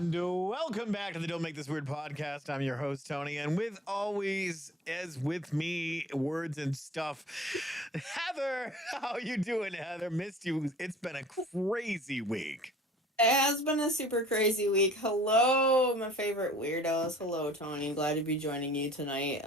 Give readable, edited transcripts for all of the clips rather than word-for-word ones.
And welcome back to the Don't Make This Weird podcast. I'm your host, Tony. And with always, as with me, words and stuff, Heather, how you doing, Heather? Missed you. It's been a crazy week. It has been a super crazy week. Hello, my favorite weirdos. Hello, Tony. Glad to be joining you tonight.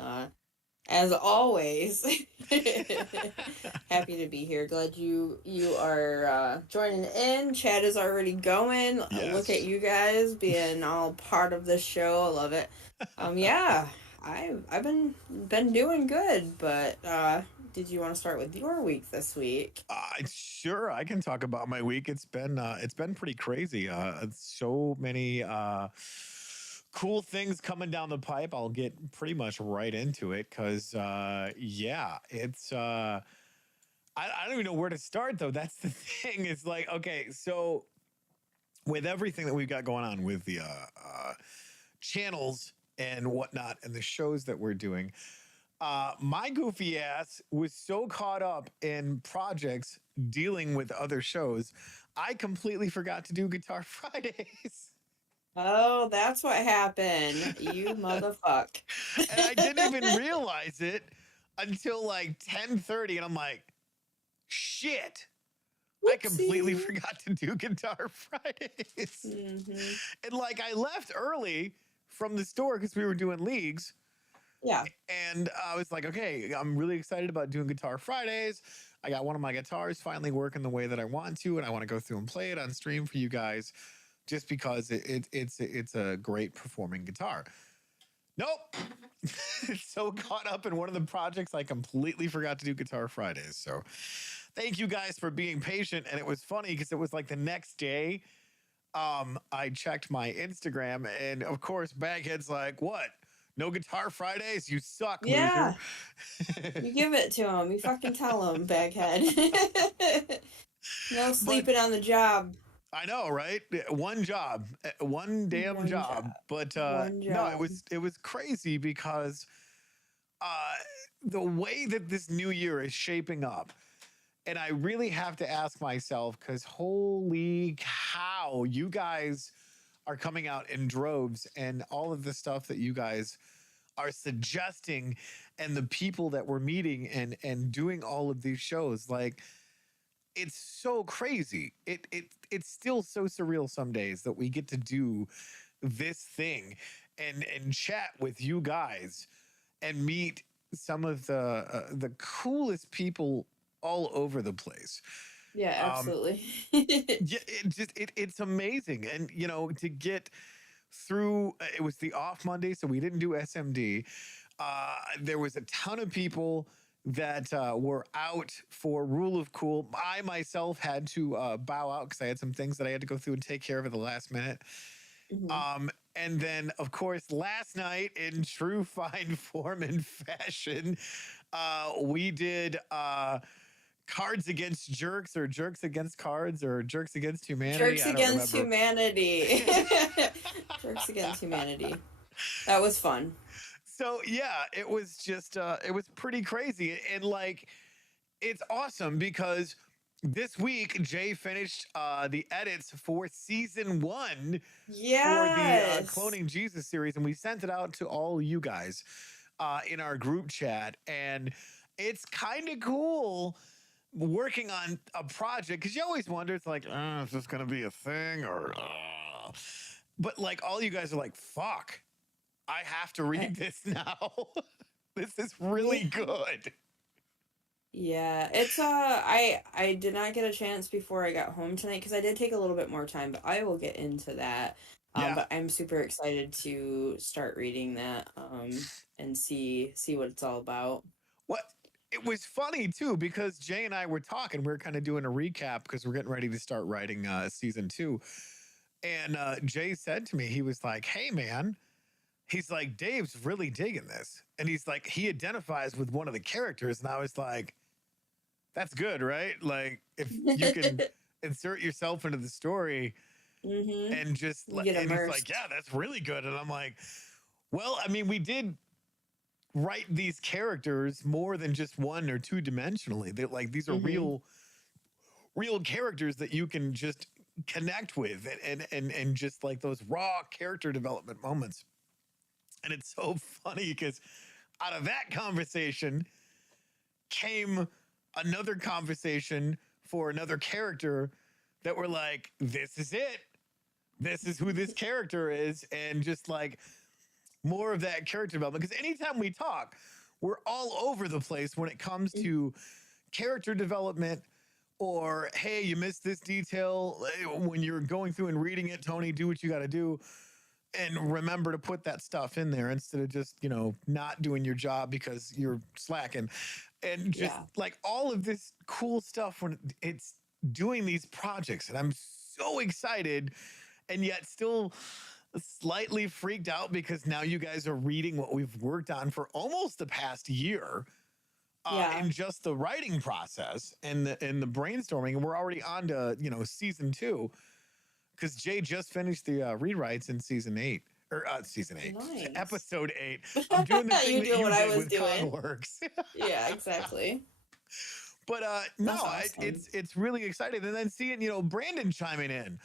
As always, happy to be here. Glad you are joining in. Chat is already going. Look at Yes. you guys being all part of this show. I love it. Yeah, I've been doing good, but did you want to start with your week this week? Sure, I can talk about my week. It's been pretty crazy. So many cool things coming down the pipe. I'll get pretty much right into it because yeah, it's I don't even know where to start though. That's the thing. It's like, okay, so with everything that we've got going on with the channels and whatnot and the shows that we're doing, my goofy ass was so caught up in projects dealing with other shows, I completely forgot to do Guitar Fridays. Oh, that's what happened. You motherfuck. And I didn't even realize it until like 10:30, and I'm like, shit. I completely Whoopsie. forgot to do Guitar Fridays. Mm-hmm. And like I left early from the store because we were doing leagues. Yeah. And I was like, okay, I'm really excited about doing Guitar Fridays. I got one of my guitars finally working the way that I want to, and I want to go through and play it on stream for you guys, just because it's a great performing guitar. Nope. So caught up in one of the projects, I completely forgot to do Guitar Fridays. So thank you guys for being patient. And it was funny because it was like the next day. I checked my Instagram, and of course, Baghead's like, "What? No Guitar Fridays? You suck, loser." Yeah. You give it to him. You fucking tell him, baghead. No But sleeping on the job. I know, right? One job, one damn One job. job. But One no, job. it was crazy because uh, the way that this new year is shaping up, and I really have to ask myself because holy cow, you guys are coming out in droves, and all of the stuff that you guys are suggesting, and the people that we're meeting and doing all of these shows, like it's so crazy. It's still so surreal some days that we get to do this thing and chat with you guys and meet some of the coolest people all over the place. Yeah, Um, absolutely. yeah, it's amazing, and you know, to get through. It was the off Monday, so we didn't do SMD. There was a ton of people that were out for Rule of Cool. I myself had to bow out because I had some things that I had to go through and take care of at the last minute. Hmm. And then, of course, last night, in true fine form and fashion, we did Cards Against Jerks, or Jerks Against Cards, or Jerks Against Humanity. Jerks I don't against remember. humanity. Jerks against humanity. That was fun. So yeah, it was just it was pretty crazy, and like it's awesome because this week Jay finished the edits for season 1 for the Yes. Cloning Jesus series, and we sent it out to all you guys in our group chat, and it's kind of cool working on a project because you always wonder, it's like, is this gonna be a thing or but like all you guys are like, fuck, I have to I- read this now. This is really Yeah. good. Yeah, it's I did not get a chance before I got home tonight because I did take a little bit more time, but I will get into that. Yeah. But I'm super excited to start reading that and see what it's all about. What, it was funny too because Jay and I were talking. We are kind of doing a recap because we're getting ready to start writing season 2. And Jay said to me, he was like, "Hey, man," he's like, "Dave's really digging this," and he's like, he identifies with one of the characters, and I was like, "That's good, right? Like, if you can insert yourself into the story Mm-hmm. and just," You get and he's like, immersed. "Yeah, that's really good," and I'm like, "Well, I mean, we did write these characters more than just one or two dimensionally. They like these are Mm-hmm. real characters that you can just connect with, and just like those raw character development moments. And it's so funny because out of that conversation came another conversation for another character that were like, this is it. This is who this character is. And just like more of that character development. Because anytime we talk, we're all over the place when it comes to character development, or hey, you missed this detail when you're going through and reading it. Tony, do what you got to do, and remember to put that stuff in there instead of just not doing your job because you're slacking. And just Yeah. like all of this cool stuff when it's doing these projects, and I'm so excited, and yet still slightly freaked out because now you guys are reading what we've worked on for almost the past year, Yeah. in just the writing process and the brainstorming, and we're already on to season 2, because Jay just finished the rewrites in season 8, Nice. episode 8. I'm doing the thing You that doing you what I did was with doing. Cogworks. Yeah, exactly. But no, That's awesome. it's really exciting. And then seeing Brandon chiming in,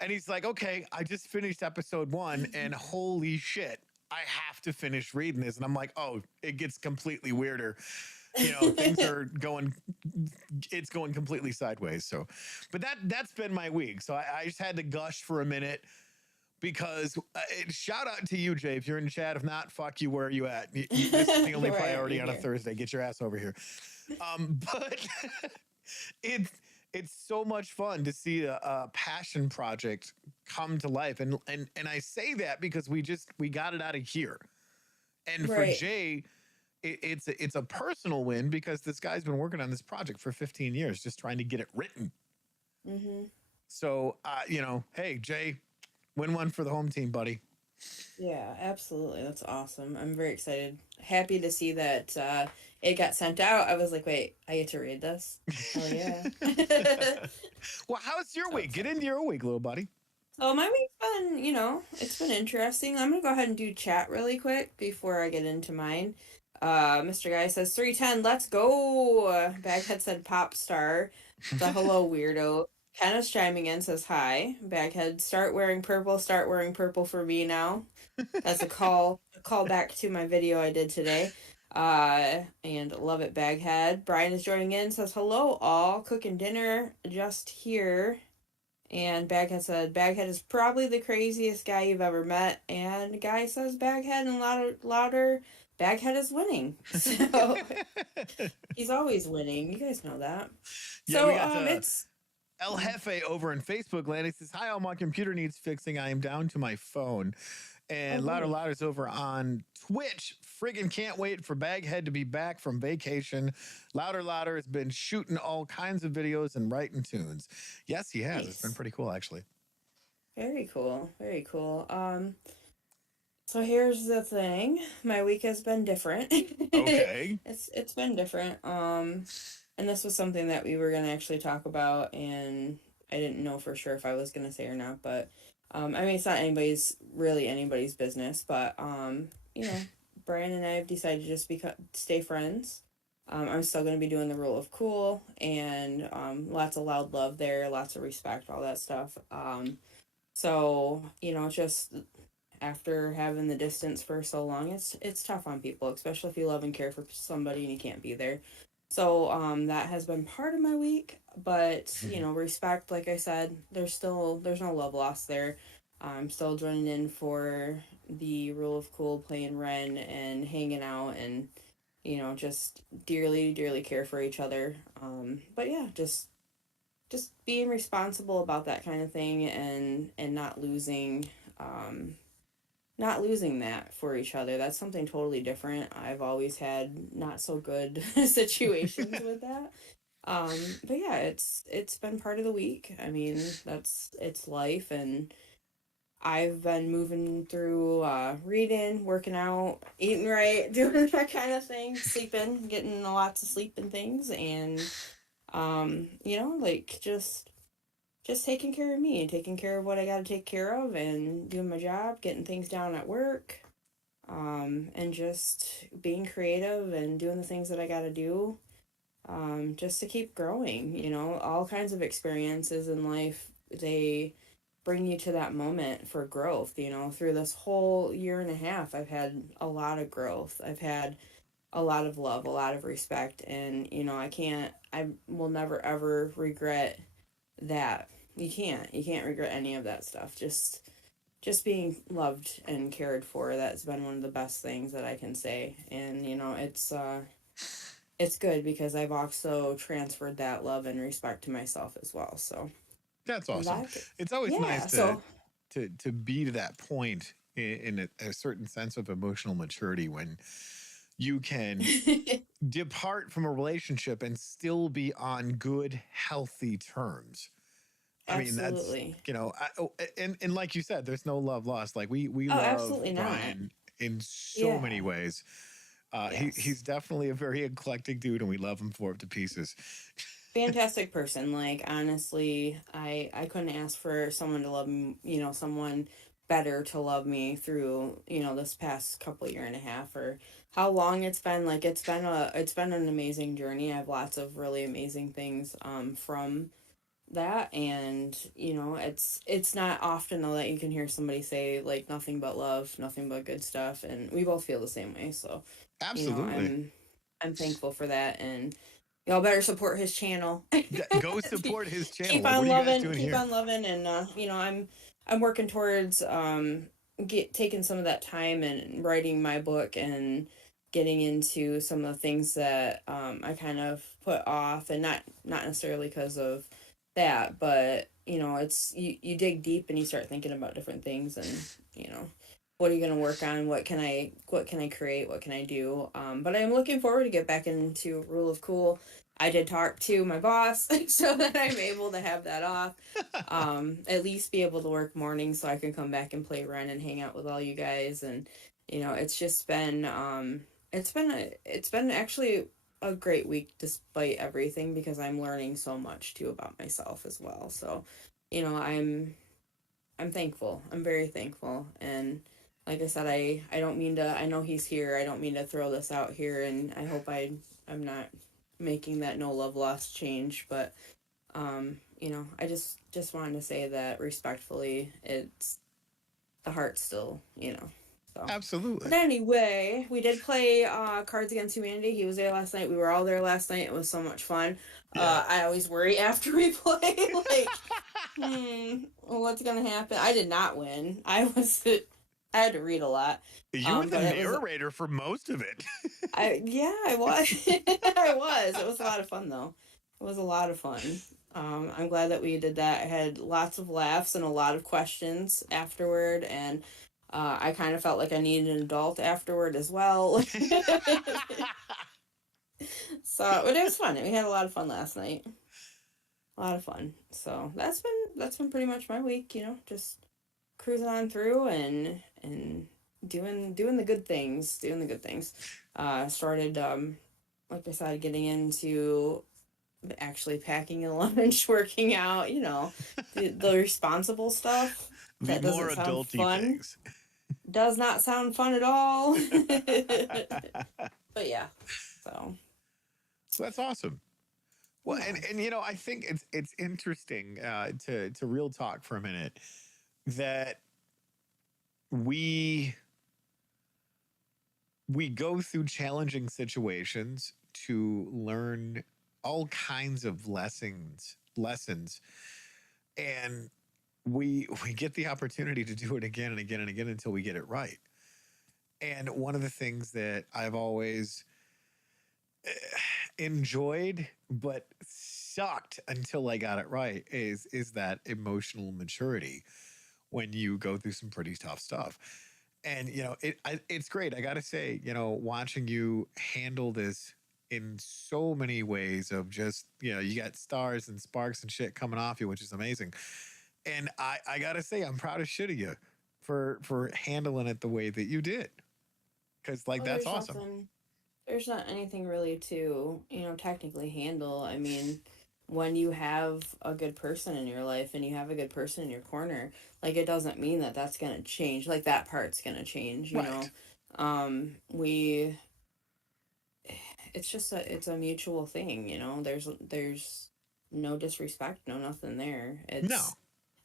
and he's like, "Okay, I just finished episode 1, and holy shit, I have to finish reading this." And I'm like, "Oh, it gets completely weirder. Things are going, it's going completely sideways." So, but that's been my week. So I just had to gush for a minute because shout out to you, Jay. If you're in the chat, if not, fuck you. Where are you at? This is the only Why aren't priority you on a here? Thursday. Get your ass over here. But it's it's so much fun to see a passion project come to life, and I say that because we got it out of here, and for Right. Jay, it's a personal win because this guy's been working on this project for 15 years, just trying to get it written. Mm-hmm. So hey Jay, win one for the home team, buddy. Yeah, absolutely. That's awesome. I'm very excited. Happy to see that it got sent out. I was like, wait, I get to read this? Hell yeah. Well, how's your So week? Get excited. into your week, little buddy. So my week's been, it's been interesting. I'm gonna go ahead and do chat really quick before I get into mine. Mr. Guy says 310, let's go. Baghead said pop star. The hello weirdo. Kenneth's chiming in, says hi. Baghead, start wearing purple for me now. That's a call back to my video I did today. And love it, Baghead. Brian is joining in, says hello all, cooking dinner just here. And Baghead said, Baghead is probably the craziest guy you've ever met. And the guy says, Baghead, and louder, Baghead is winning. So he's always winning. You guys know that. Yeah, we So got it's El Jefe over in Facebook land. He says, "Hi, all, my computer needs fixing. I am down to my phone." oh And Louder boy. Louder's over on Twitch. Friggin' can't wait for Baghead to be back from vacation. Louder Louder has been shooting all kinds of videos and writing tunes. Yes, he has. It's been Nice. pretty cool, actually. Very cool. Very cool. So here's the thing. My week has been different. Okay. It's been different. And this was something that we were gonna actually talk about, and I didn't know for sure if I was gonna say or not. But I mean, it's not anybody's business. But Brian and I have decided to just stay friends. I'm still gonna be doing the rule of cool, and lots of loud love there, lots of respect, all that stuff. So just after having the distance for so long, it's tough on people, especially if you love and care for somebody and you can't be there. So that has been part of my week, but respect, like I said, there's no love lost there. I'm still joining in for the rule of cool, playing Ren and hanging out, and just dearly dearly care for each other. But yeah, just being responsible about that kind of thing, and um not losing that for each other. That's something totally different. I've always had not so good situations with that. But yeah, it's been part of the week. I mean, it's life, and I've been moving through reading, working out, eating right, doing that kind of thing, sleeping, getting lots of sleep and things, and like just taking care of me and taking care of what I got to take care of, and doing my job, getting things down at work, and just being creative and doing the things that I got to do, just to keep growing. All kinds of experiences in life they bring you to that moment for growth. You know, through this whole year and a half, I've had a lot of growth. I've had a lot of love, a lot of respect, and you know, I will never ever regret that. You can't regret any of that stuff. Just being loved and cared for, that's been one of the best things that I can say. And you know, it's good because I've also transferred that love and respect to myself as well. So That's awesome. that, It's always nice yeah. So to be to that point in a certain sense of emotional maturity when you can depart from a relationship and still be on good, healthy terms. I mean, that's, absolutely. and like you said, there's no love lost. Like we Oh, love absolutely not. Brian in so Yeah. many ways. He's Yes. definitely a very eclectic dude, and we love him for it to pieces. Fantastic person. Like honestly, I couldn't ask for someone to love me, you know, someone better to love me through, you know, this past couple year and a half, or how long it's been. Like it's been an amazing journey. I have lots of really amazing things from that. And you know, it's not often though that you can hear somebody say like nothing but love, nothing but good stuff, and we both feel the same way. So you know, Absolutely. I'm thankful for that. And y'all better support his channel. Go support his channel. Keep Like, what on are you guys loving, doing keep here? on loving. And you know, I'm working towards get taking some of that time and writing my book and getting into some of the things that I kind of put off. And not necessarily because of that, but you know, it's you dig deep and you start thinking about different things. And you know, what are you going to work on, what can I create, what can I do. But I'm looking forward to get back into Rule of Cool. I did talk to my boss so that I'm able to have that off. At least be able to work mornings so I can come back and play Ren and hang out with all you guys. And you know, it's just been it's been actually a great week despite everything, because I'm learning so much too about myself as well. So, you know, I'm thankful. I'm very thankful. And like I said, I don't mean to, I know he's here. I don't mean to throw this out here, and I hope I'm not making that no love lost change, but you know, I just wanted to say that respectfully, it's the heart still, you know. So, but Absolutely. anyway, we did play Cards Against Humanity. He was there last night. We were all there last night. It was so much fun. Yeah. I always worry after we play, like, what's gonna happen? I did not win. I had to read a lot. You were the But it was, narrator for most of it. yeah, I was. I was. It was a lot of fun though. It was a lot of fun. I'm glad that we did that. I had lots of laughs and a lot of questions afterward, and I kind of felt like I needed an adult afterward as well. So, but it was fun. We had a lot of fun last night. A lot of fun. So that's been pretty much my week. You know, just cruising on through and doing the good things. Doing the good things. Started like I said, getting into actually packing a lunch, working out. You know, the responsible stuff The that more doesn't sound adulty fun. things. Does not sound fun at all. But yeah, so That's awesome. Well, yeah. and I think it's interesting to real talk for a minute that we we go through challenging situations to learn all kinds of lessons, and we get the opportunity to do it again and again and again until we get it right. And one of the things that I've always enjoyed but sucked until I got it right is that emotional maturity when you go through some pretty tough stuff. And it's great. I got to say, watching you handle this in so many ways of just, you got stars and sparks and shit coming off you, which is amazing. And I got to say, I'm proud of shit of you for handling it the way that you did. Cause like, Well, that's awesome. there's not anything really to, you know, technically handle. I mean, when you have a good person in your life and you have a good person in your corner, like it doesn't mean that that's going to change. Like that part's going to change, you Right. know. We it's a mutual thing, you know. There's no disrespect, no nothing there. No.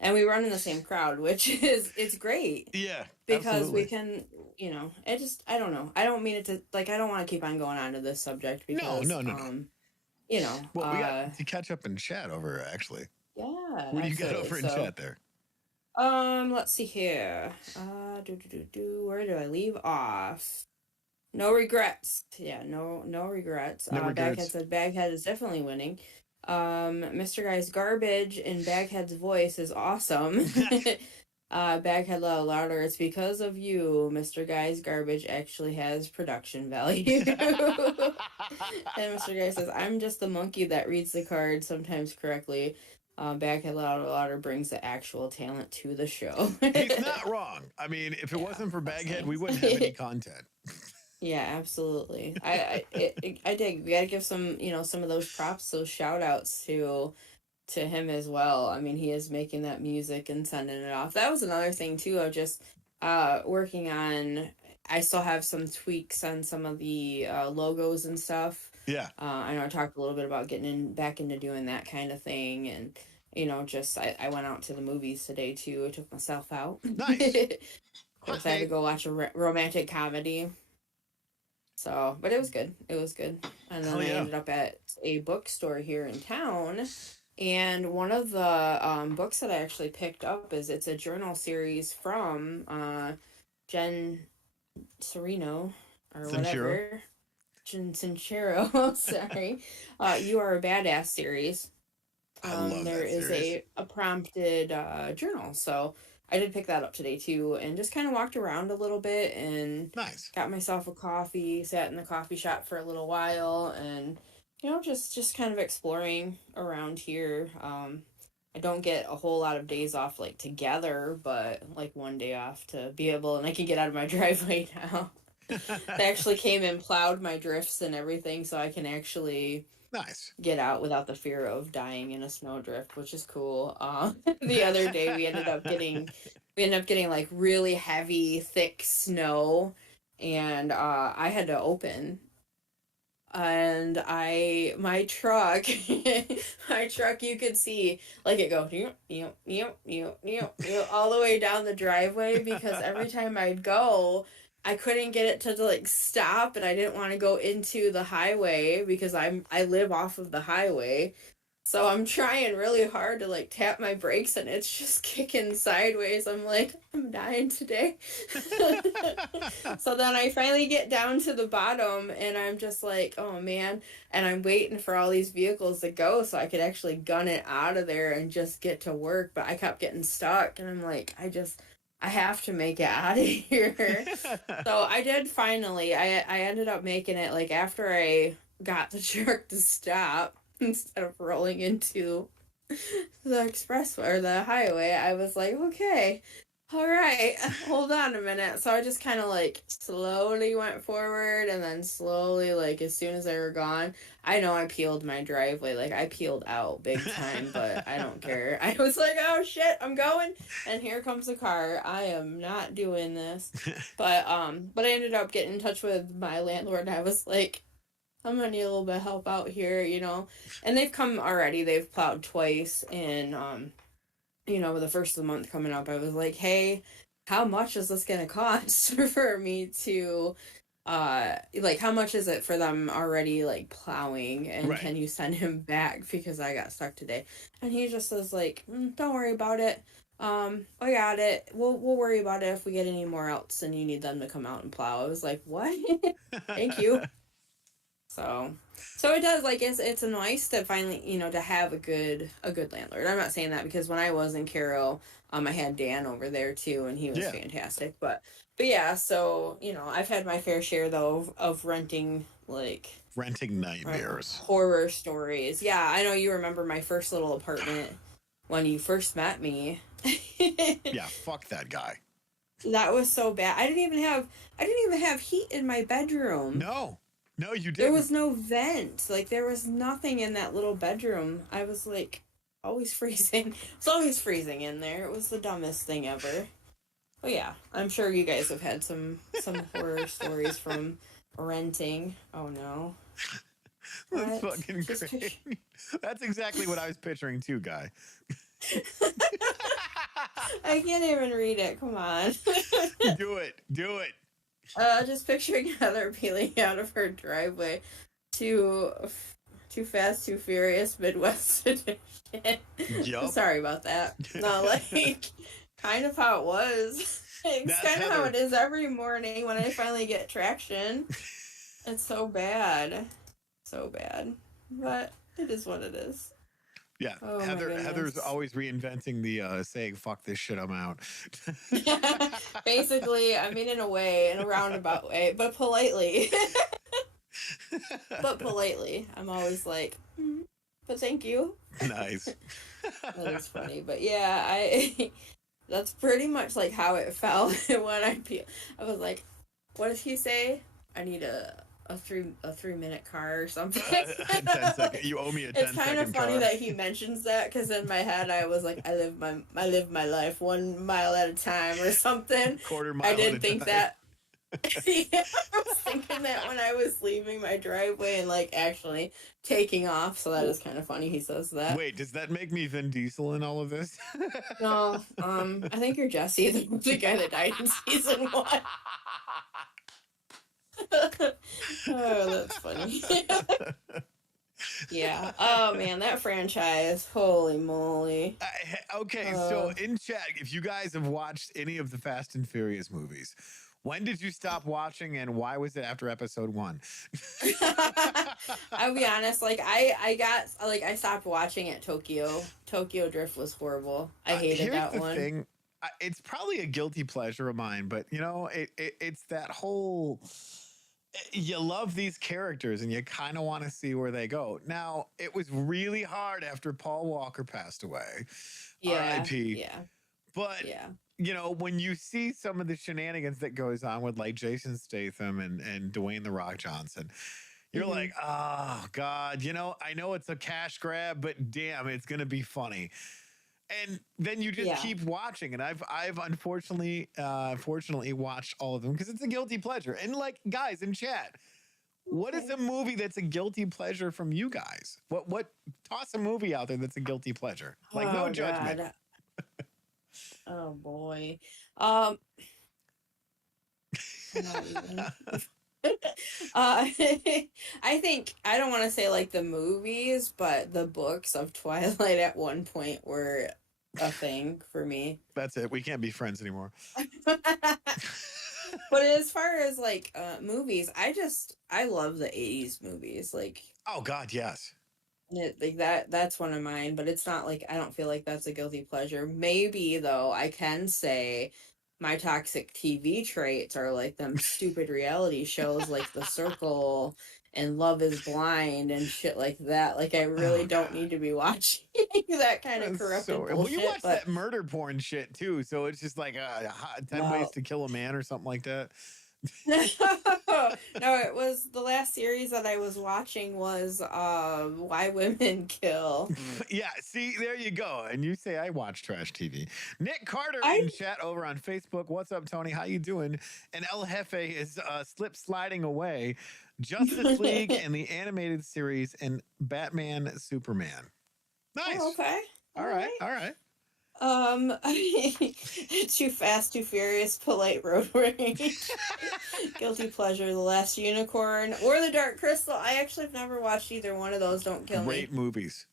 and we run in the same crowd, which is it's great Yeah, because we absolutely. can, I don't know. I don't mean it to like I don't want to keep on going on to this subject No, because no, no, no. you know, Well, we got to catch up in chat over actually. yeah, What do you got absolutely. over in So, chat there? let's see here. Where do I leave off? No regrets. Yeah, no regrets. No Baghead regrets. said Baghead is definitely winning. Mr. Guy's garbage in Baghead's voice is awesome. Baghead loud louder. It's because of you, Mr. Guy's garbage actually has production value. And Mr. Guy says, I'm just the monkey that reads the card sometimes correctly. Baghead louder louder brings the actual talent to the show. He's not wrong. I mean, if it Yeah, wasn't for that's Baghead, we nice. wouldn't have any content. Yeah, absolutely. I dig. We gotta give some, some of those props, those shout outs to him as well. I mean, he is making that music and sending it off. That was another thing too of just working on. I still have some tweaks on some of the logos and stuff. Yeah. I know I talked a little bit about getting back into doing that kind of thing, and just I went out to the movies today too. I took myself out. Nice. Of Hot course, I had to date. go watch a romantic comedy. So, but it was good. It was good. And then Hell I yeah. ended up at a bookstore here in town. And one of the books that I actually picked up it's a journal series from Jen Serino or Sinchiro. whatever. Jen Sincero, sorry. You Are a Badass series. I love There that is series. a prompted journal. So I did pick that up today too, and just kind of walked around a little bit and Nice. got myself a coffee, sat in the coffee shop for a little while, and just kind of exploring around here. I don't get a whole lot of days off like together, but like one day off to be able, and I can get out of my driveway now. They actually came and plowed my drifts and everything, so I can actually Nice. get out without the fear of dying in a snowdrift, which is cool. The other day we ended up getting like really heavy, thick snow, and I had to open. And my truck, my truck, you could see like it go all the way down the driveway because every time I'd go, I couldn't get it to like stop, and I didn't want to go into the highway because I live off of the highway. So I'm trying really hard to like tap my brakes and it's just kicking sideways. I'm like, I'm dying today. So then I finally get down to the bottom and I'm just like, oh man. And I'm waiting for all these vehicles to go so I could actually gun it out of there and just get to work. But I kept getting stuck and I'm like, I have to make it out of here. So I did finally. I ended up making it like after I got the truck to stop instead of rolling into the expressway or the highway. I was like, okay, all right, hold on a minute. So I just kind of like slowly went forward and then slowly, like as soon as they were gone, I know I peeled my driveway. Like I peeled out big time, but I don't care. I was like, oh shit, I'm going. And here comes the car. I am not doing this. But I ended up getting in touch with my landlord and I was like, I'm gonna need a little bit of help out here. And they've come already. They've plowed twice, and with the first of the month coming up, I was like, hey, how much is this gonna cost for me to, like, how much is it for them already like plowing, and Right. can you send him back because I got stuck today? And he just says like, don't worry about it. I got it. We'll worry about it if we get any more else and you need them to come out and plow. I was like, what? Thank you. So it does like it's a nice to finally to have a good landlord. I'm not saying that because when I was in Carroll, I had Dan over there too, and he was Yeah. fantastic. But yeah, so I've had my fair share though of renting like Renting nightmares. horror stories. Yeah, I know you remember my first little apartment when you first met me. Yeah, fuck that guy. That was so bad. I didn't even have heat in my bedroom. No. No, you didn't. There was no vent. Like, there was nothing in that little bedroom. I was, like, always freezing. It's always freezing in there. It was the dumbest thing ever. But yeah, I'm sure you guys have had some horror stories from renting. Oh, no. That's What? fucking Just great. That's exactly what I was picturing too, guy. I can't even read it. Come on. Do it. Do it. Just picturing Heather peeling out of her driveway to Too Fast, Too Furious Midwest Edition. Yup. Sorry about that. No, like, kind of how it was. It's That's kind of how Heather. it is every morning when I finally get traction. It's so bad. So bad. But it is what it is. Yeah. Oh my Heather's goodness. always reinventing the saying fuck this shit, I'm out. Basically, I mean, in a way, in a roundabout way, but politely. But politely. I'm always like, but thank you. Nice. That is funny. But yeah, that's pretty much like how it felt when I was like, what does he say? I need a 3 minute car or something. 10 second. You owe me a 10 It's kind of second funny car. that he mentions that because in my head I was like, I live my life 1 mile at a time or something. Quarter mile I at didn't a think time. that. Yeah, I was thinking that when I was leaving my driveway and like actually taking off. So that is kind of funny. He says that. Wait, does that make me Vin Diesel in all of this? No, I think you're Jesse, the guy that died in season 1. Oh, that's funny. Yeah. Oh man, that franchise. Holy moly. Okay, so in chat, if you guys have watched any of the Fast and Furious movies, when did you stop watching and why was it after episode 1? I'll be honest, like I stopped watching at Tokyo. Tokyo Drift was horrible. I hated that one. Thing. It's probably a guilty pleasure of mine, but you know, it's that whole you love these characters and you kind of want to see where they go. Now, it was really hard after Paul Walker passed away. Yeah. R.I.P. Yeah. But yeah. You know, when you see some of the shenanigans that goes on with like Jason Statham and Dwayne The Rock Johnson, you're like, oh God, you know, I know it's a cash grab, but damn, it's gonna be funny. And then you just keep watching, and I've unfortunately fortunately watched all of them because it's a guilty pleasure. And like guys in chat, what is a movie that's a guilty pleasure from you guys? What toss a movie out there that's a guilty pleasure? Like no judgment. God. Oh boy. Not even. I think I don't want to say like the movies, but the books of Twilight at one point were a thing for me. That's it. We can't be friends anymore. But as far as like movies, I love the 80s movies. Like, oh God, yes. Like that's one of mine, but it's not like I don't feel like that's a guilty pleasure. Maybe though I can say my toxic TV traits are like them stupid reality shows like The Circle and Love is Blind and shit like that. Like I really don't need to be watching that kind of corrupted bullshit. Well, you watch that murder porn shit too, so it's just like 10 ways to kill a man or something like that. No, it was the last series that I was watching was Why Women Kill. Yeah, see, there you go. And you say I watch trash TV. Nick Carter in chat over on Facebook. What's up, Tony? How you doing? And El Jefe is slip sliding away. Justice League and the animated series and Batman Superman. Nice. Oh, okay. All right. Too Fast, Too Furious, Polite Road Rage, Guilty Pleasure, The Last Unicorn, or The Dark Crystal. I actually have never watched either one of those. Don't kill me. Great movies.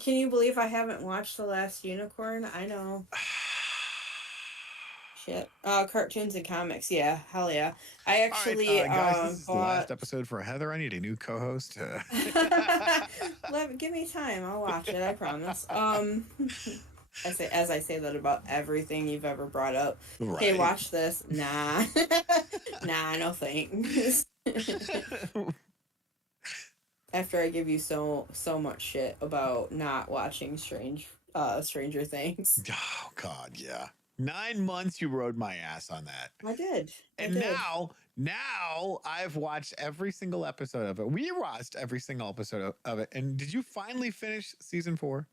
Can you believe I haven't watched The Last Unicorn? I know. Shit. Cartoons and comics. Yeah, hell yeah. I actually guys, this is the last episode for Heather. I need a new co-host. Give me time. I'll watch it. I promise. As I say that about everything you've ever brought up. Right. Hey, watch this. Nah. Nah, no thanks. After I give you so much shit about not watching Stranger Things. Oh God, yeah. 9 months you rode my ass on that. I did. And now I've watched every single episode of it. We watched every single episode of it. And did you finally finish season 4?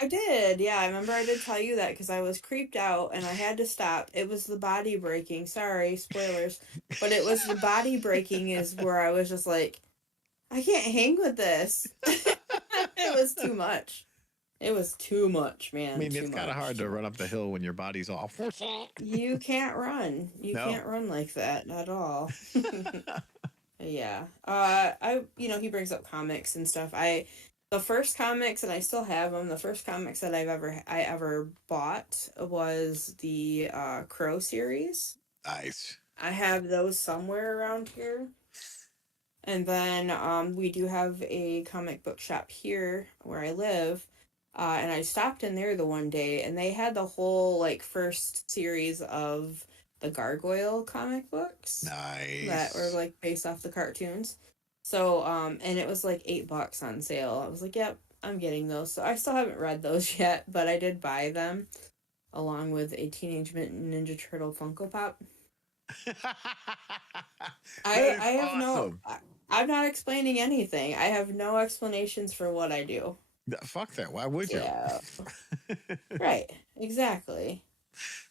I did. Yeah, I remember I did tell you that because I was creeped out and I had to stop. It was the body breaking. Sorry, spoilers. But it was the body breaking is where I was just like, I can't hang with this. It was too much. It was too much, I man. mean, Too it's kind of much. hard Too to run up the much. hill when your body's all. You can't run. You No. can't run like that at all. Yeah. He brings up comics and stuff. The first comics, and I still have them. The first comics that I ever bought was the Crow series. Nice. I have those somewhere around here. And then we do have a comic book shop here where I live. And I stopped in there the one day, and they had the whole like first series of the Gargoyle comic books that were Nice. like based off the cartoons. So and it was like $8 on sale. I was like, yep, I'm getting those. So I still haven't read those yet, but I did buy them along with a Teenage Mutant Ninja Turtle Funko Pop. That I is have no. awesome. I'm not explaining anything. I have no explanations for what I do. Fuck that. Why would you? Yeah. Right. Exactly.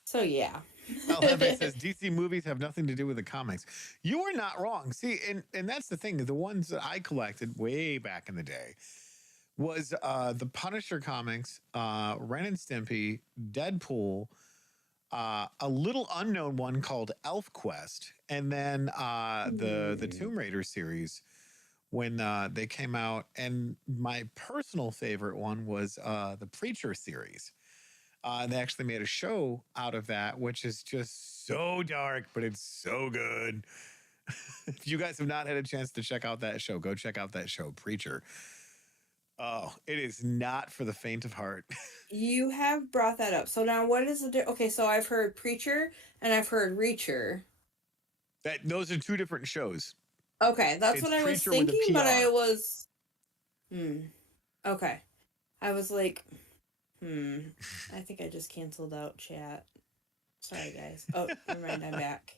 So yeah. El Jefe says DC movies have nothing to do with the comics. You are not wrong. See, and that's the thing. The ones that I collected way back in the day was the Punisher comics, Ren and Stimpy, Deadpool, a little unknown one called Elf Quest, and then the Hmm. Tomb Raider series when they came out. And my personal favorite one was the Preacher series. They actually made a show out of that, which is just so dark, but it's so good. If you guys have not had a chance to check out that show, go check out that show, Preacher. Oh, it is not for the faint of heart. You have brought that up. So now what is okay, so I've heard Preacher and I've heard Reacher. Those are two different shows. Okay, that's It's what I was Preacher with a thinking, but I PR. was hmm. Okay. I was like, I think I just canceled out chat. Sorry guys. Oh, never mind, I'm back.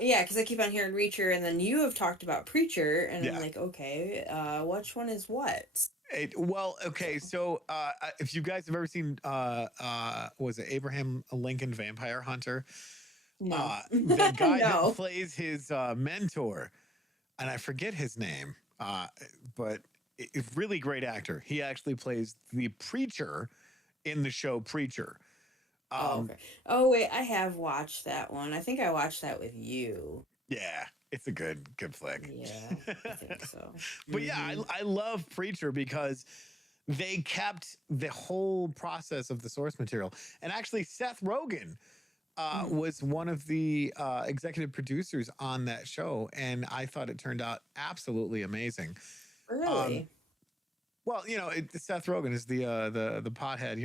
Yeah, because I keep on hearing Reacher, and then you have talked about Preacher, and I'm Yeah. like, okay, which one is what? Well, okay. So, if you guys have ever seen, was it Abraham Lincoln Vampire Hunter? No. The guy that No. plays his mentor, and I forget his name, but really great actor. He actually plays the preacher in the show Preacher. Oh, Um, okay. Oh, wait, I have watched that one. I think I watched that with you. yeah, it's a good flick. Yeah, I think so. But yeah, Mm-hmm. I love Preacher because they kept the whole process of the source material. And actually, Seth Rogen Mm-hmm. was one of the executive producers on that show, and I thought it turned out absolutely amazing. Um, Really? well, Seth Rogen is the pothead,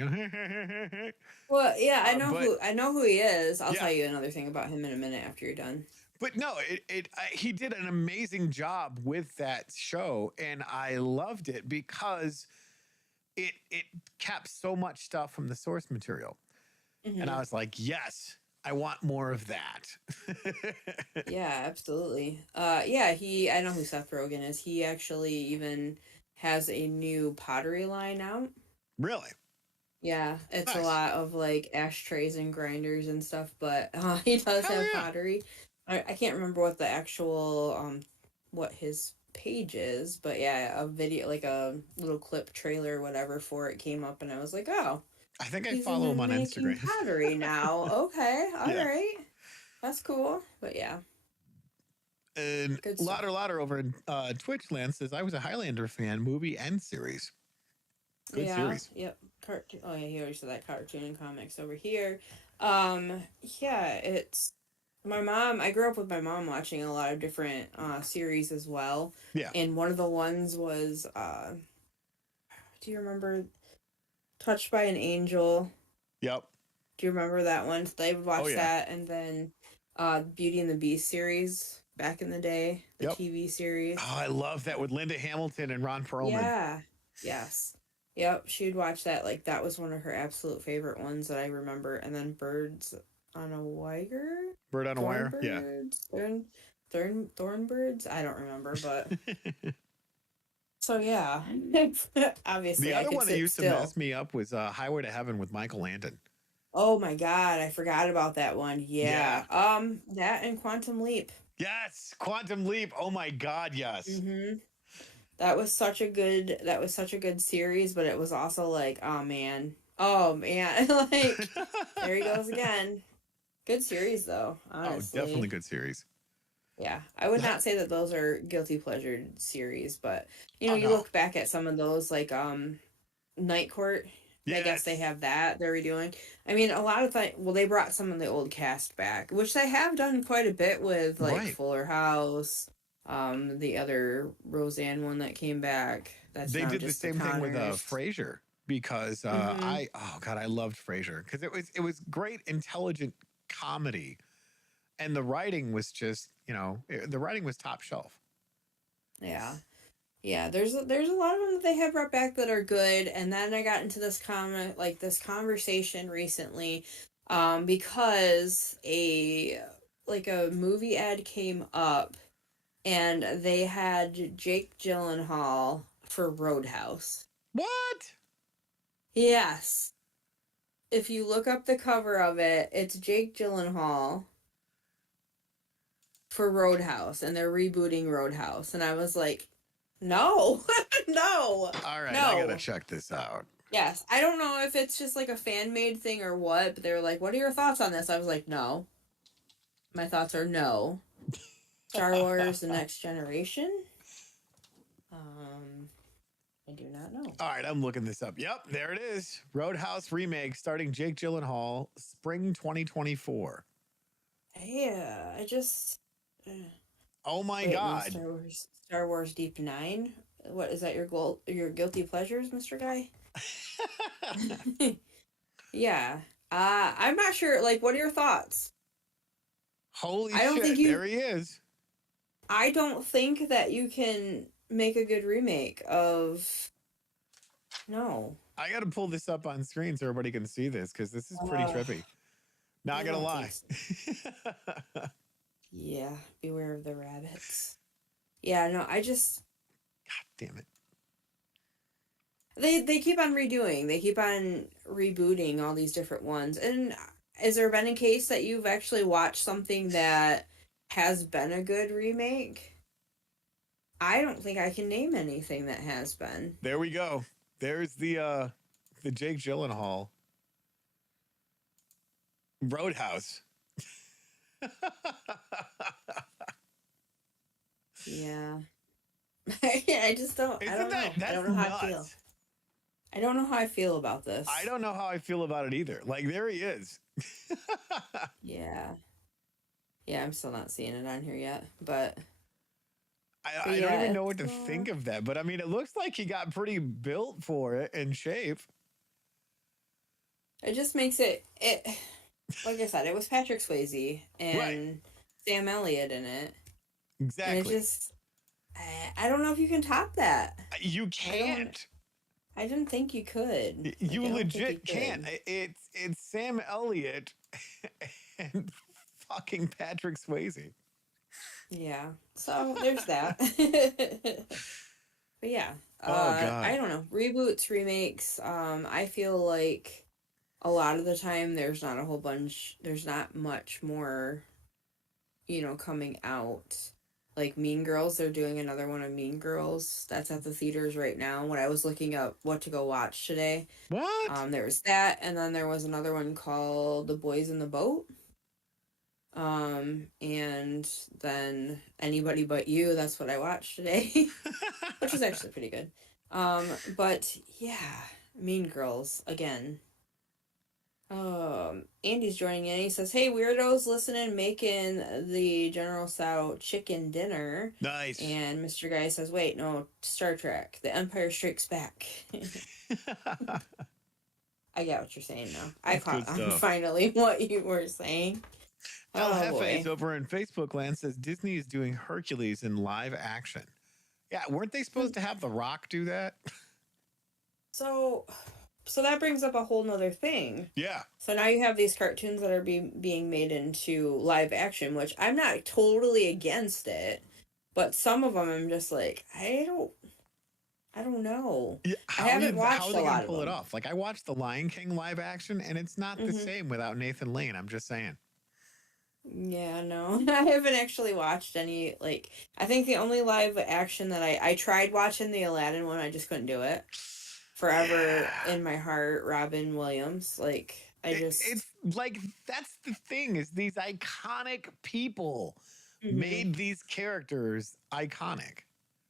Well, yeah, but I know who he is. I'll yeah, tell you another thing about him in a minute after you're done. but no, he did an amazing job with that show, and I loved it because it kept so much stuff from the source material, and I Mm-hmm. was like, yes, I want more of that. Yeah, absolutely. Yeah, I know who Seth Rogen is. He actually even has a new pottery line out. Really Yeah, it's a nice. lot of like ashtrays and grinders and stuff, but he does Hell have yeah. pottery. I can't remember what the actual what his page is, but yeah, a video like a little clip trailer or whatever for it came up and I was like, "Oh, I think I he's follow him even on making Instagram. pottery now." Okay, all Yeah. right. That's cool. But yeah, And good stuff. Louder over in Twitch land says I was a Highlander fan, movie and series. Good Yeah, series. yep. Cartoon. Oh yeah, he already said that cartoon and comics over here. Yeah, it's my mom. I grew up with my mom watching a lot of different series as well, Yeah. and one of the ones was do you remember Touched by an Angel? Yep. Do you remember that one? So they would Oh watch yeah. that, and then Beauty and the Beast series back in the day, the Yep. TV series. Oh, I love that with Linda Hamilton and Ron Perlman. Yeah. Yes. Yep. She'd watch that. Like that was one of her absolute favorite ones that I remember. And then Birds on a Wire, Bird on a Wire. Yeah. Thorn birds. I don't remember, but so yeah. The Obviously, I other could one that sit used to still. mess me up was Highway to Heaven with Michael Landon. Oh my god, I forgot about that one. Yeah. Yeah. That and Quantum Leap. Yes. Quantum Leap. Oh my God. Yes. Mm-hmm. that was such a good series, but it was also like, oh man. Oh man. Like there he goes again. Good series though, Oh, definitely honestly. good series. Yeah. I would not say that those are guilty pleasure series, but Oh you no. look back at some of those like Night Court. I guess they Yes. have that they're redoing. I mean, a lot of well, they brought some of the old cast back, which they have done quite a bit with, like Right. Fuller House, the other Roseanne one that came back. That's They now did the just the same thing with Connors. Frasier because Mm-hmm. I oh god I loved Frasier because it was great intelligent comedy and the writing was just the writing was top shelf. Yeah. Yeah, there's a lot of them that they have brought back that are good, and then I got into this comment like this conversation recently, because a movie ad came up, and they had Jake Gyllenhaal for Roadhouse. What? Yes, if you look up the cover of it, it's Jake Gyllenhaal for Roadhouse, and they're rebooting Roadhouse, and I was like, no, no, All right, I gotta no. check this out. Yes, I don't know if it's just like a fan made thing or what, but they were like, "What are your thoughts on this?" I was like, "No, my thoughts are no." Star Wars: The Next Generation. Um, I do not know. All right, I'm looking this up. Yep, there it is. Roadhouse remake starting Jake Gyllenhaal, spring 2024. Yeah, I just Oh my wait. No, god. Star Wars Deep Nine. What is that? Your goal? Your guilty pleasures, Mister Guy? Yeah. I'm not sure. Like, what are your thoughts? Holy I don't think shit, you there he is. I don't think that you can make a good remake of. No. I got to pull this up on screen so everybody can see this because this is pretty Uh, trippy. Not I gonna don't think lie. so. Yeah, beware of the rabbits. Yeah, no, I just Damn it. they keep on redoing. They keep on rebooting all these different ones. And has there been a case that you've actually watched something that has been a good remake? I don't think I can name anything that has been. There we go. There's the Jake Gyllenhaal Roadhouse. Yeah. I just don't. I Isn't don't that know. I that's don't know how I feel. nuts? I don't know how I feel about I this. don't know how I feel about it either. Like there he is. Yeah. Yeah, I'm still not seeing it on here yet. But I don't yeah, even know what to think of that, but I mean, it looks like he got pretty built for it in shape. it just makes it like I said, it was Patrick Swayze Right. and Sam Elliott in it. And it Exactly. just I don't know if you can top that. You I don't can't. I didn't think you could. Like You I don't think you legit can't. could. It's Sam Elliott and fucking Patrick Swayze. Yeah. So there's that. But yeah, Oh god. I don't know. Reboots, remakes. I feel like a lot of the time there's not much more, coming out. Like Mean Girls, they're doing another one of Mean Girls. That's at the theaters right now. When I was looking up what to go watch today, What? there was that, and then there was another one called The Boys in the Boat. And then Anybody But You, that's what I watched today. Which was actually pretty good. But yeah, Mean Girls again. Andy's joining in. He says, "Hey weirdos, listening, making the General Tso chicken dinner." Nice. And Mr. Guy says, "Wait, no, Star Trek: The Empire Strikes Back." I get what you're saying now. I That's caught good on stuff. finally what you were saying. El Oh Jefe's boy. over in Facebook land says Disney is doing Hercules in live action. Yeah, weren't they supposed to have The Rock do that? So, so that brings up a whole nother thing. Yeah. So now you have these cartoons that are being made into live action, which I'm not totally against it, but some of them I'm just like, I don't know. Yeah, I how haven't how are watched a they going lot to of pull it them. off? Like I watched the Lion King live action, and it's not the Hmm. same without Nathan Lane. I'm just saying. Yeah, no. I haven't actually watched any, like, I think the only live action that I tried watching the Aladdin one, I just couldn't do it. Forever Yeah. in my heart, Robin Williams. Like, I It's just, like that's the thing is these iconic people hmm made these characters iconic.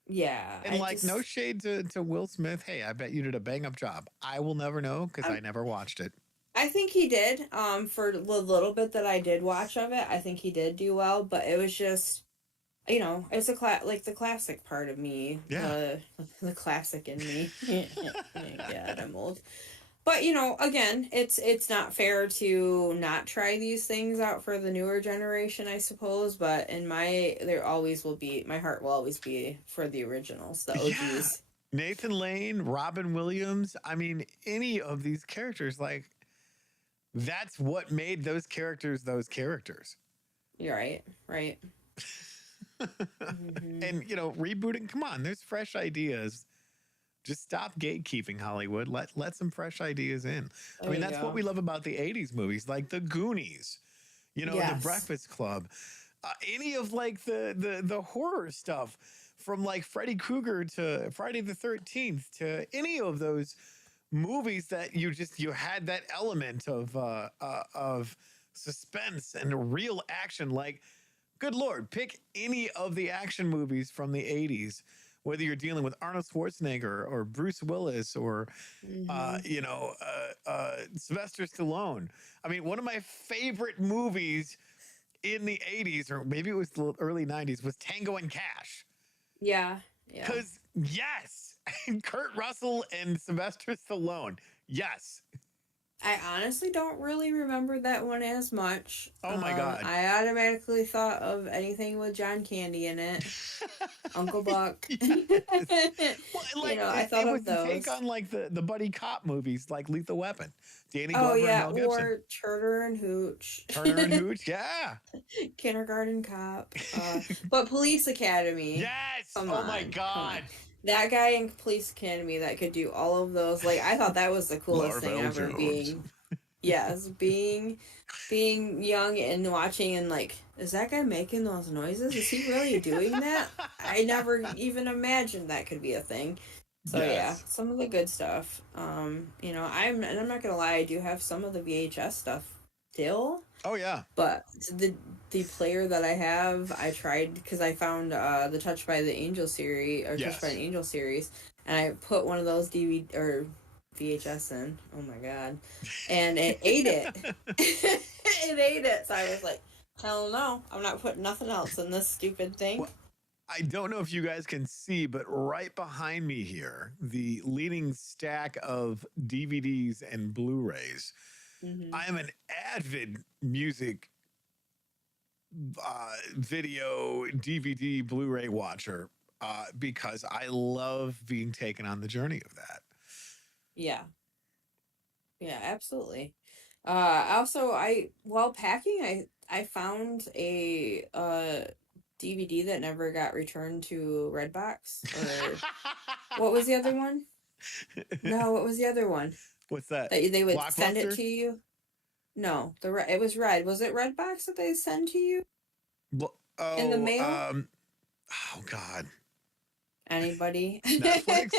yeah, And I like no just, shade to Will Smith. Hey, I bet you did a bang up job. I will never know because I, I never watched it. I think he did. For the little bit that I did watch of it, I think he did do well, but it was just, it's like the classic part of me, Yeah. the classic in me. God, I'm old. But again, it's not fair to not try these things out for the newer generation, I suppose. But there always will be, my heart will always be for the originals, the Yeah. OGs. Nathan Lane, Robin Williams. I mean, any of these characters, like that's what made those characters those characters. You're right, right. Hmm. And rebooting, come on, there's fresh ideas. Just stop gatekeeping Hollywood. Let some fresh ideas in. I There mean, you that's what go. we love about the 80s movies, like The Goonies, The Yes. Breakfast Club, any of like the horror stuff from like Freddy Krueger to Friday the 13th to any of those movies that you had that element of suspense and real action. Like, good lord, pick any of the action movies from the 80s, whether you're dealing with Arnold Schwarzenegger or Bruce Willis or Hmm. Sylvester Stallone. I mean, one of my favorite movies in the 80s, or maybe it was the early 90s, was Tango and Cash. Yeah, yeah. Because, yes, Kurt Russell and Sylvester Stallone. Yes. I honestly don't really remember that one as much. Oh my God. I automatically thought of anything with John Candy in it. Uncle Buck. Yes. Well, like I thought it of was the take those. on like the buddy cop movies like Lethal Weapon, Danny Oh Glover and yeah, Mel Gibson, or Turner and Hooch. Turner and Hooch. Yeah. Kindergarten Cop. But Police Academy. Yes. Come Oh my on, come on. God. That guy in Police Academy that could do all of those. Like I thought that was the coolest thing Larvell ever. Jones. Being young and watching and like, is that guy making those noises? Is he really doing that? I never even imagined that could be a thing. So yeah, Yes. some of the good stuff. I'm not gonna lie, I do have some of the VHS stuff still, Oh yeah. but the player that I have, I tried because I found the Touched by the Angel series or Touched by an Yes. Angel series, and I put one of those DVD or VHS in. Oh my god, and it ate it. It ate it. So I was like, hell no, I'm not putting nothing else in this stupid thing. Well, I don't know if you guys can see, but right behind me here, the leading stack of DVDs and Blu-rays. Hmm. I am an avid music video, DVD, Blu-ray watcher because I love being taken on the journey of that. Yeah, yeah, absolutely. Also, while packing, I found a DVD that never got returned to Redbox. Or what was the other one? No, what was the other one What's that? that they would send it Blockbuster? to you? No, it was Red. Was it Redbox that they send to you in the Oh, mail? oh God. Anybody? Netflix?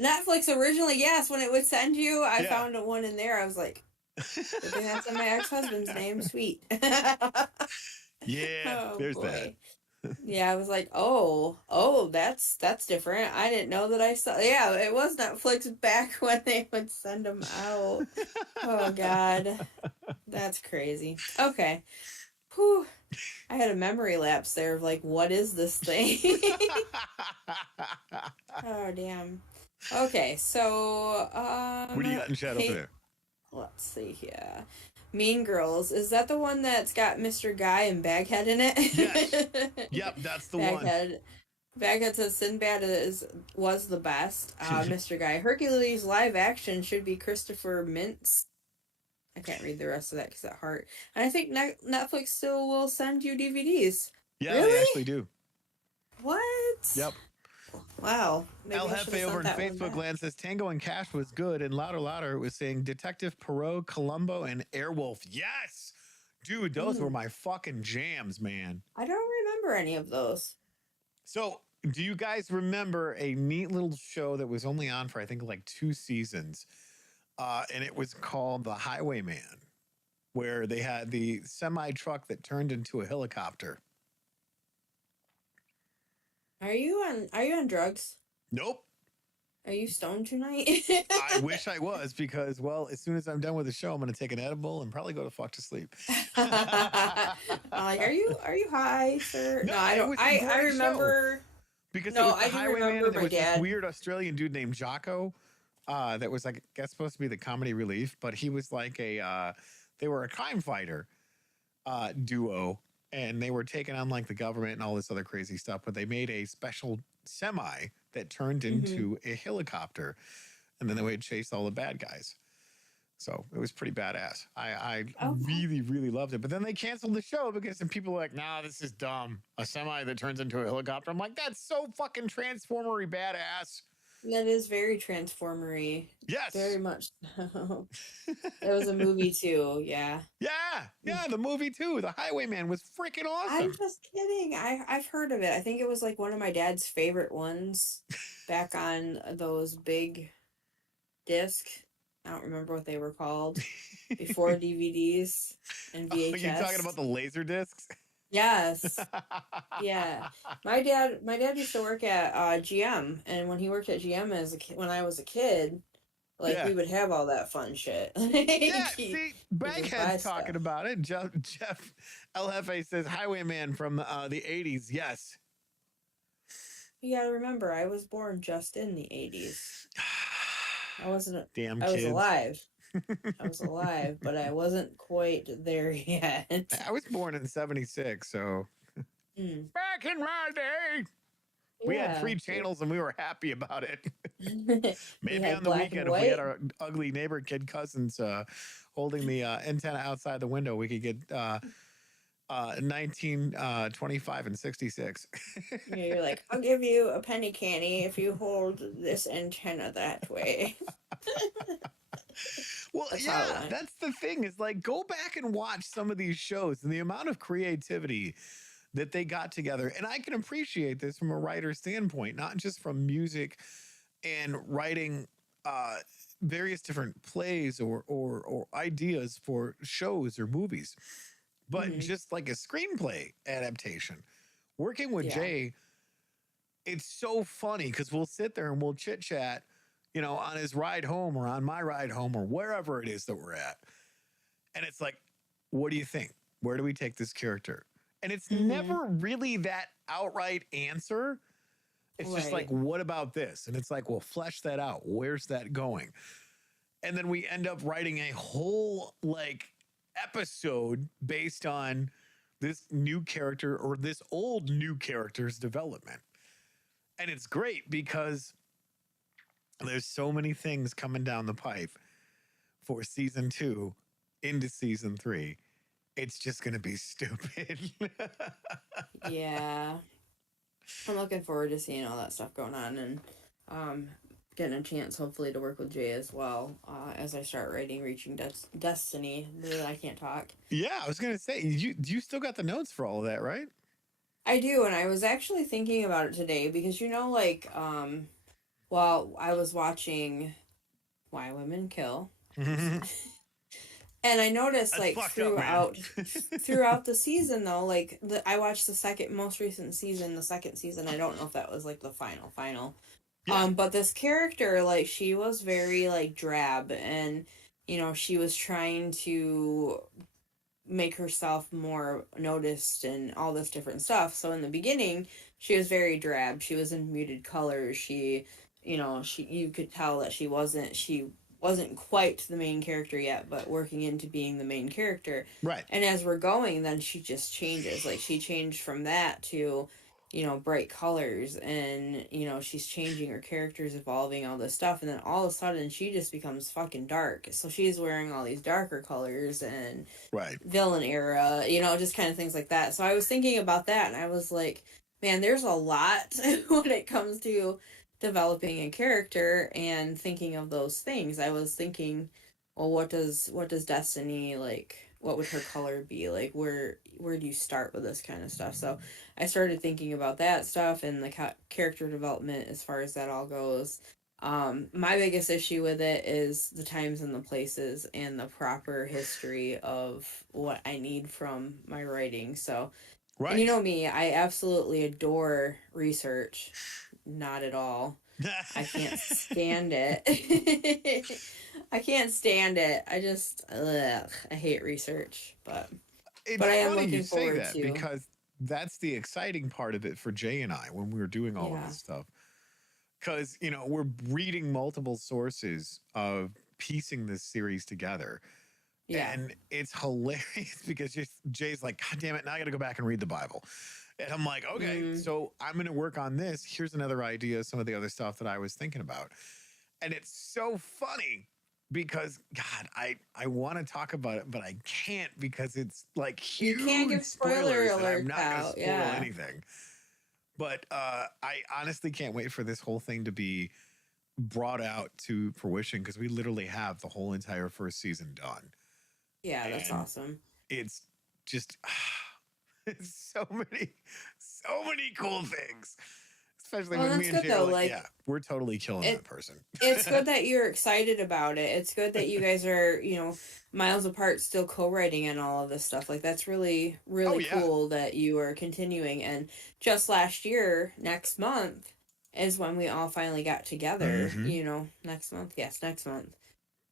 Netflix originally, yes. When it would send you, I Yeah. found one in there. I was like, good thing that's in my ex-husband's name. Sweet. Yeah, Oh there's that. boy. Yeah, I was like, oh, that's different. I didn't know that I saw. Yeah, it was Netflix back when they would send them out. Oh God, that's crazy. Okay, whew. I had a memory lapse there of like, what is this thing? Oh damn. Okay, so What do you got in Shadow hey, Fair? let's see here. Mean Girls. Is that the one that's got Mr. Guy and Baghead in Yes. it? Yep, that's the one. Baghead. Baghead says Sinbad was the best. Mr. Guy. Hercules live action should be Christopher Mintz. I can't read the rest of that because that heart. And I think Netflix still will send you DVDs. Yeah, they Really? actually do. What? Yep. Wow. Maybe El I should have Jefe over in sent that one Facebook back. land says Tango and Cash was good, and Louder Louder was saying Detective Perot, Columbo, and Airwolf. Yes, Dude, those were Mm, my fucking jams, man. I don't remember any of those. So, do you guys remember a neat little show that was only on for I think like 2 seasons? And it was called The Highwayman, where they had the semi truck that turned into a helicopter. Are you on drugs? Nope. Are you stoned tonight? I wish I was because, well, as soon as I'm done with the show, I'm going to take an edible and probably go to fuck to sleep. I'm like, are you high, sir? No, No, I it don't. was a I great show remember. because it No, was the I do Highwayman remember and there my was this dad. weird Australian dude named Jocko that was like, I guess, supposed to be the comedy relief, but he was like they were a crime fighter duo and they were taking on like the government and all this other crazy stuff, but they made a special semi that turned Hmm. into a helicopter and then they would chase all the bad guys. So it was pretty badass. I Okay. really, really loved it. But then they canceled the show because some people were like, nah, this is dumb. A semi that turns into a helicopter. I'm like, that's so fucking transformery badass. That is very transformery. Very Yes. much so. There was a movie too. Yeah. Yeah. Mm. Yeah. The movie too. The Highwayman was freaking I'm awesome. just kidding. I've heard of it. I think it was like one of my dad's favorite ones back on those big disc. I don't remember what they were called before DVDs and Oh, you talking VHS. about the laser discs? Yes. Yeah. My dad used to work at GM, and when he worked at GM as a kid, when I was a kid, like Yeah. we would have all that fun shit. Like, Yeah, see, he just buy Baghead's talking stuff. about it. Jeff LFA says Highwayman from the 80s. Yes. You gotta remember, I was born just in the 80s. I wasn't. Damn I was kids. alive. I was alive, but I wasn't quite there yet. I was born in 76, so Mm. back in my day, we had Yeah. 3 channels and we were happy about it. We Maybe had on the black and weekend, if we had white. our ugly neighbor kid cousins holding the antenna outside the window, we could get 19, 25, and 66. Yeah, you're like, I'll give you a penny candy if you hold this antenna that way. Well, That's how it yeah, went. that's the thing is like go back and watch some of these shows and the amount of creativity that they got together. And I can appreciate this from a writer standpoint, not just from music and writing uh, various different plays or ideas for shows or movies, but Hmm. just like a screenplay adaptation. Working with Yeah. Jay, it's so funny because we'll sit there and we'll chit chat, on his ride home or on my ride home or wherever it is that we're at. And it's like, what do you think? Where do we take this character? And it's Hmm. never really that outright answer. It's just like, Right. what about this? And it's like, well, flesh that out. Where's that going? And then we end up writing a whole like episode based on this new character or this old new character's development. And it's great because there's so many things coming down the pipe for season 2 into season 3. It's just going to be stupid. Yeah. I'm looking forward to seeing all that stuff going on and um, getting a chance, hopefully, to work with Jay as well as I start writing Reaching Destiny. I can't talk. Yeah, I was going to say, you still got the notes for all of that, right? I do, and I was actually thinking about it today because, like, well, I was watching Why Women Kill. And I noticed That's like fucked up, man. throughout the season though, like I watched the second most recent season, the second season. I don't know if that was like the final. Yeah, But this character, like she was very like drab and she was trying to make herself more noticed and all this different stuff. So in the beginning, she was very drab. She was in muted colors. She you could tell that she wasn't quite the main character yet, but working into being the main character. right. And as we're going, then she just changes. Like she changed from that to, bright colors and, she's changing her characters, evolving all this stuff. And then all of a sudden she just becomes fucking dark. So she's wearing all these darker colors and Right. villain era, just kind of things like that. So I was thinking about that and I was like, man, there's a lot when it comes to developing a character and thinking of those things. I was thinking, well, what does Destiny like what would her color be? Like where do you start with this kind of stuff? So I started thinking about that stuff and the character development as far as that all goes. My biggest issue with it is the times and the places and the proper history of what I need from my writing. So, and you Right. know me, I absolutely adore research. Not at all. I can't stand it. I can't stand it. I just, ugh, I hate research, It's but I am funny you looking say forward that to, because that's the exciting part of it for Jay and I when we were doing all of yeah, this stuff. Because, we're reading multiple sources of piecing this series together. yeah, And it's hilarious because Jay's like, God damn it, now I got to go back and read the Bible. And I'm like, okay, mm, so I'm going to work on this. Here's another idea, some of the other stuff that I was thinking about. And it's so funny because God, I want to talk about it, but I can't because it's like you can't huge give spoiler spoilers and I'm alerts not going to out, spoil yeah, anything. But I honestly can't wait for this whole thing to be brought out to fruition because we literally have the whole entire first season done. yeah, that's And awesome. it's just so many cool things. Especially Well, when me that's and good Jay are though. like, yeah, Like we're totally killing that it, person. it's good that you're excited about it. It's good that you guys are, miles apart still co-writing and all of this stuff. Like that's really, Oh really yeah. cool that you are continuing. And just last year, next month, is when we all finally got together. Mm-hmm. Next month. Yes, next month.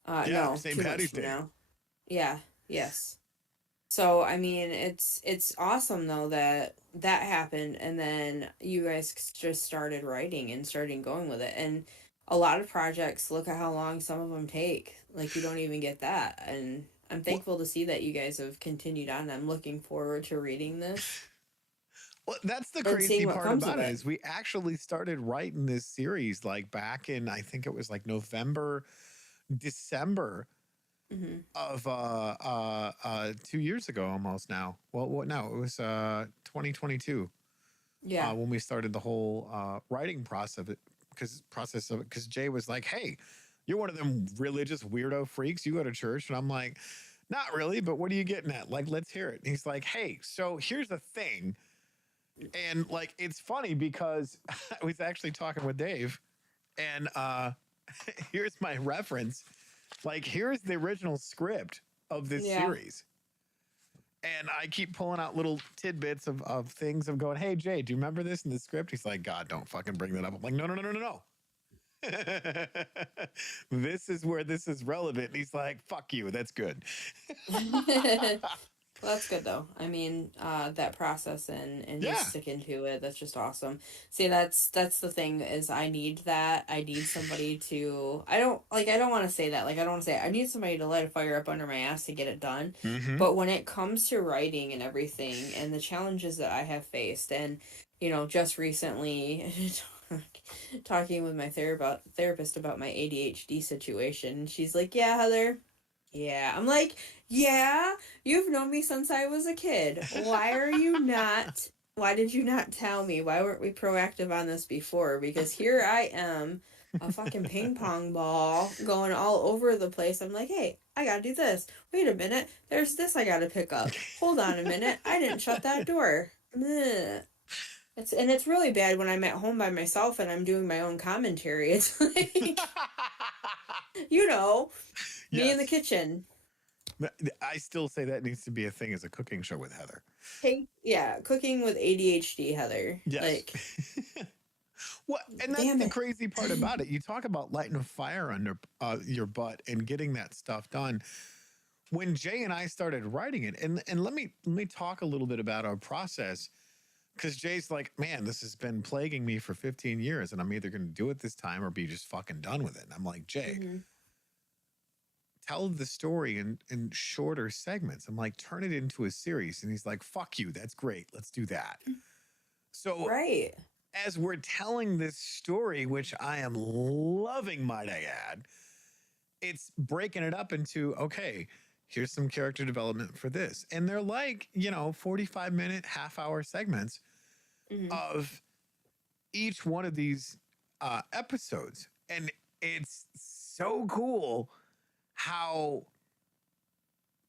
Yeah, No, St. 2 months Patty's from Day. now. Yeah. Yes. So I mean, it's awesome though that that happened, and then you guys just started writing and starting going with it. And a lot of projects, look at how long some of them take. Like you don't even get that, and I'm Well, thankful to see that you guys have continued on. I'm looking forward to reading this well, that's the and crazy seeing what part comes of about it it. is we actually started writing this series like back in I think it was like November, December Hmm. of 2 years ago almost now. Well, what no, it was 2022 Yeah. when we started the whole writing process of it because Jay was like, "Hey, you're one of them religious weirdo freaks. You go to church," and I'm like, "Not really, but what are you getting at? Like, let's hear it." And he's like, "Hey, so here's the thing," and like it's funny because I was actually talking with Dave, and here's my reference. Like, here's the original script of this Yeah. series. And I keep pulling out little tidbits of things of going, hey, Jay, do you remember this in the script? He's like, God, don't fucking bring that up. I'm like, no, no, no, no, no, no. This is where this is relevant. And he's like, fuck you. That's good. Well, that's good though. I mean, that process and just Yeah. sticking to it, that's just awesome. See, that's the thing is I need that. I need somebody to I don't want to say that. Like I don't want to say I need somebody to light a fire up under my ass to get it done. Mm-hmm. But when it comes to writing and everything and the challenges that I have faced and just recently talking with my therapist about my ADHD situation, she's like, "Yeah, Heather, yeah." I'm like, yeah, you've known me since I was a kid. Why did you not tell me? Why weren't we proactive on this before? Because here I am, a fucking ping pong ball going all over the place. I'm like, hey, I gotta do this. Wait a minute. There's this I gotta pick up. Hold on a minute. I didn't shut that door. Ugh. It's really bad when I'm at home by myself and I'm doing my own commentary. It's like, you know, me in the Yes. kitchen. I still say that needs to be a thing as a cooking show with Heather. Hey, yeah, cooking with ADHD, Heather. Yes. Like, Well, and that's damn the it. crazy part about it. You talk about lighting a fire under your butt and getting that stuff done. When Jay and I started writing it, and let me talk a little bit about our process because Jay's like, man, this has been plaguing me for 15 years, and I'm either going to do it this time or be just fucking done with it. And I'm like, Jay, Hmm. tell the story in shorter segments. I'm like, turn it into a series. And he's like, fuck you, that's great. Let's do that. So Right. as we're telling this story, which I am loving, might I add, it's breaking it up into okay, here's some character development for this. And they're like, 45-minute, half-hour segments Hmm. of each one of these episodes. And it's so cool how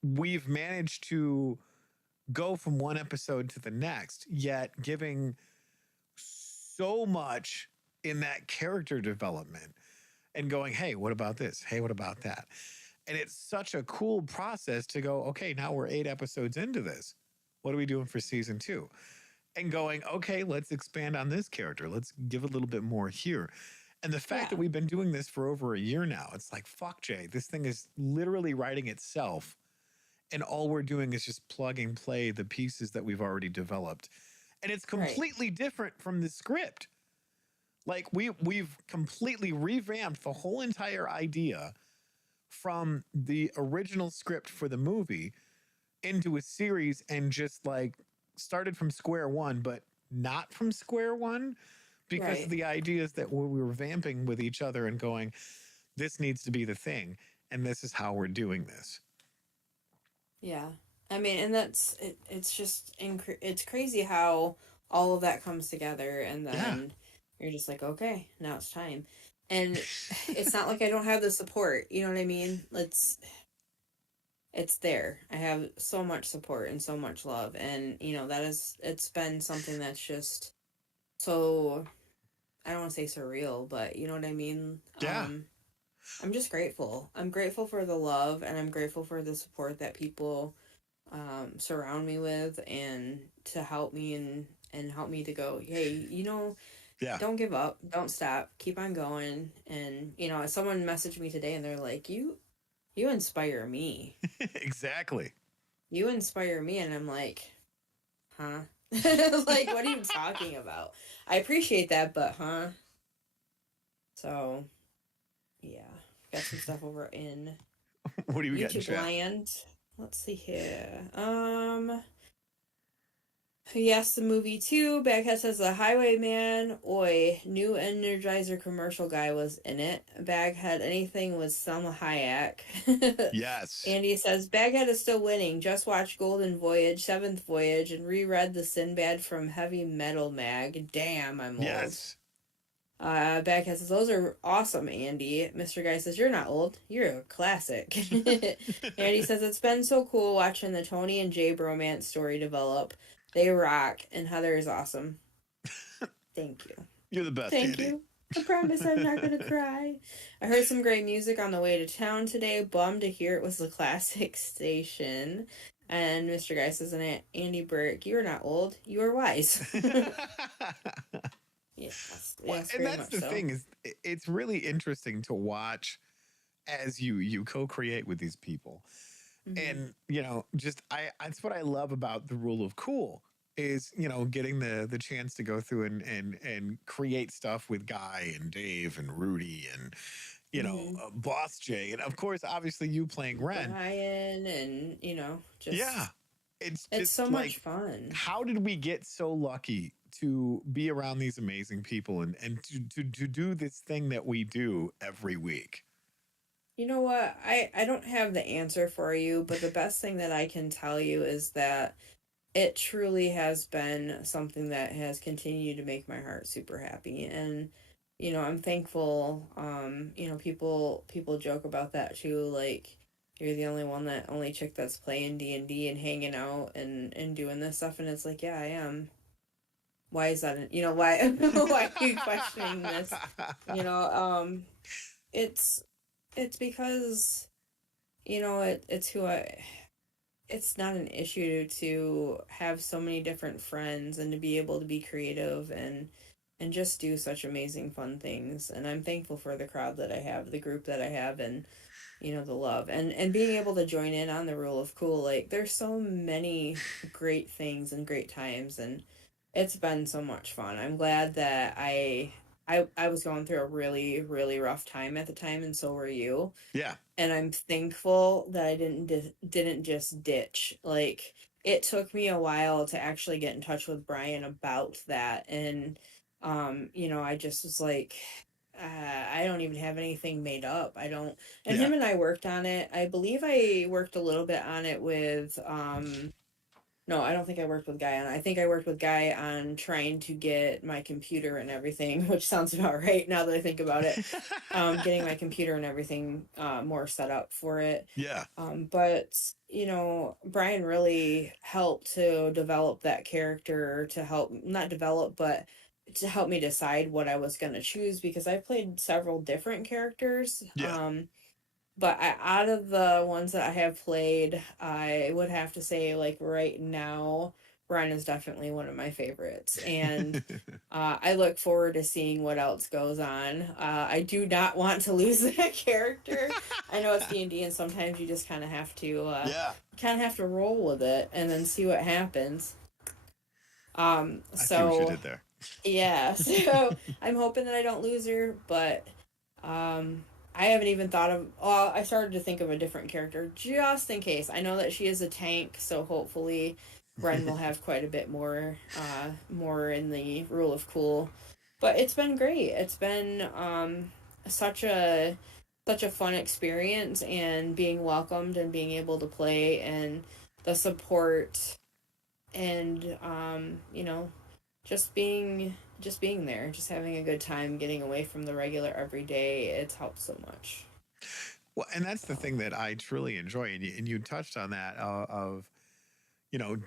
we've managed to go from one episode to the next, yet giving so much in that character development and going, hey, what about this? Hey, what about that? And it's such a cool process to go, okay, now we're 8 episodes into this. What are we doing for season 2? And going, okay, let's expand on this character. Let's give a little bit more here. And the fact that Yeah. we've been doing this for over a year now, it's like, fuck, Jay, this thing is literally writing itself. And all we're doing is just plug and play the pieces that we've already developed. And it's Right. completely different from the script. Like we've completely revamped the whole entire idea from the original script for the movie into a series and just like started from square one, but not from square one because of Right. the ideas that we were vamping with each other and going, this needs to be the thing. And this is how we're doing this. Yeah. I mean, and it's just it's crazy how all of that comes together, and Yeah. then you're just like, okay, now it's time. And it's not like I don't have the support, you know what I mean? It's there. I have so much support and so much love, and that is it's been something that's just so, I don't want to say surreal, but you know what I mean? Yeah. I'm just grateful. I'm grateful for the love, and I'm grateful for the support that people surround me with, and to help me, and help me to go, hey, Yeah. don't give up, don't stop, keep on going. And someone messaged me today, and they're like, you inspire me. Exactly. You inspire me. And I'm like, huh? Like, what are you talking about? I appreciate that, but huh? So yeah, got some stuff over in What do we got in YouTube chat? land. Let's see here. Yes, the movie too. Baghead says the Highwayman, oi, new Energizer commercial guy was in it. Baghead, anything with Selma Hayek. Yes. Andy says Baghead is still winning. Just watched Golden Voyage, Seventh Voyage, and reread the Sinbad from Heavy Metal Mag. Damn, I'm old. Yes. Baghead says those are awesome, Andy. Mr. Guy says you're not old. You're a classic. Andy says it's been so cool watching the Tony and Jay bromance story develop. They rock, and Heather is awesome. Thank you. You're the best, Thank Andy. you. I promise I'm not gonna cry. I heard some great music on the way to town today. Bummed to hear it was the classic station. And Mr. Guy says, Andy Burke, you are not old. You are wise. Yes, Well, yes, and very that's much the so. thing is it's really interesting to watch as you co-create with these people. Mm-hmm. And just I that's what I love about the rule of cool is getting the chance to go through and create stuff with Guy and Dave and Rudy and Mm-hmm. Boss Jay, and of course obviously you playing Ren. Brian, and Yeah, just it's it's just so much like, fun. how did we get so lucky to be around these amazing people and to do this thing that we do every week? You know what? I don't have the answer for you, but the best thing that I can tell you is that it truly has been something that has continued to make my heart super happy. And I'm thankful. People joke about that too, like, you're the only chick that's playing D&D and hanging out and doing this stuff. And it's like, yeah, I am. Why is that? Why why are you questioning this? you know um it's it's because it's who I it's not an issue to have so many different friends, and to be able to be creative, and just do such amazing fun things. And I'm thankful for the crowd that I have, the group that I have, and the love, and being able to join in on the rule of cool. Like, there's so many great things and great times, and it's been so much fun. I'm glad that I was going through a really, really rough time at the time, and so were you. Yeah. And I'm thankful that I didn't just ditch. Like, it took me a while to actually get in touch with Brian about that. And I just was like, I don't even have anything made up. I don't. And Yeah. him and I worked on it. I believe I worked a little bit on it with No, I don't think I worked with Guy on. I think I worked with Guy on trying to get my computer and everything, which sounds about right now that I think about it. Getting my computer and everything more set up for it. Yeah. But you know, Brian really helped to develop that character, to help not develop, but to help me decide what I was going to choose, because I played several different characters. Yeah. But out of the ones that I have played, I would have to say, like, right now, Brian is definitely one of my favorites. And I look forward to seeing what else goes on. I do not want to lose that character. I know it's D&D, and sometimes you just kind of have to, Yeah. roll with it and then see what happens. I see what you did there. Yeah, so I'm hoping that I don't lose her, but I haven't even thought of. Oh, I started to think of a different character just in case. I know that she is a tank, so hopefully, Ren will have quite a bit more in the rule of cool. But it's been great. It's been such a such a fun experience, and being welcomed and being able to play, and the support, and you know, just being there, just having a good time, getting away from the regular everyday. It's helped so much. Well, and that's the thing that I truly enjoy, and you touched on that of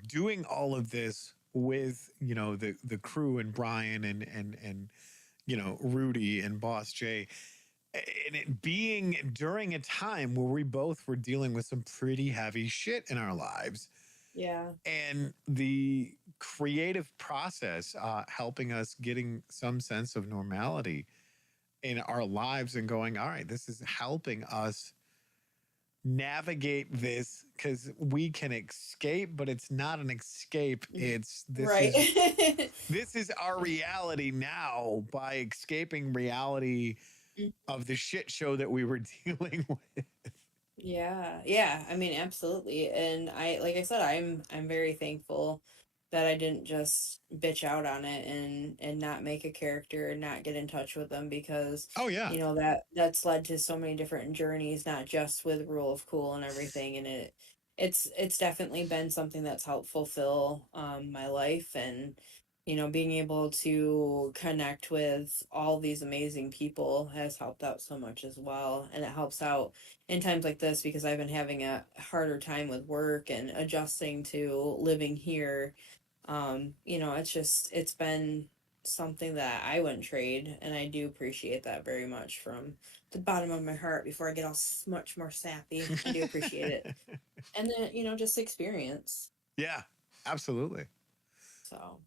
doing all of this with the crew and Brian and Rudy and Boss Jay, and it being during a time where we both were dealing with some pretty heavy shit in our lives. Yeah. And the creative process helping us getting some sense of normality in our lives and going, all right, this is helping us navigate this, because we can escape, but it's not an escape. It's Right. this is our reality now, by escaping reality of the shit show that we were dealing with. Yeah, I mean, absolutely. And like I said, I'm very thankful that I didn't just bitch out on it and not make a character and not get in touch with them, because Oh yeah. you know that's led to so many different journeys, not just with Rule of Cool and everything. And it's definitely been something that's helped fulfill my life. And you know, being able to connect with all these amazing people has helped out so much as well. And it helps out in times like this, because I've been having a harder time with work and adjusting to living here. You know, it's been something that I wouldn't trade, and I do appreciate that very much from the bottom of my heart. Before I get all much more sappy, I do appreciate it. And then, you know, just experience. Yeah, absolutely. So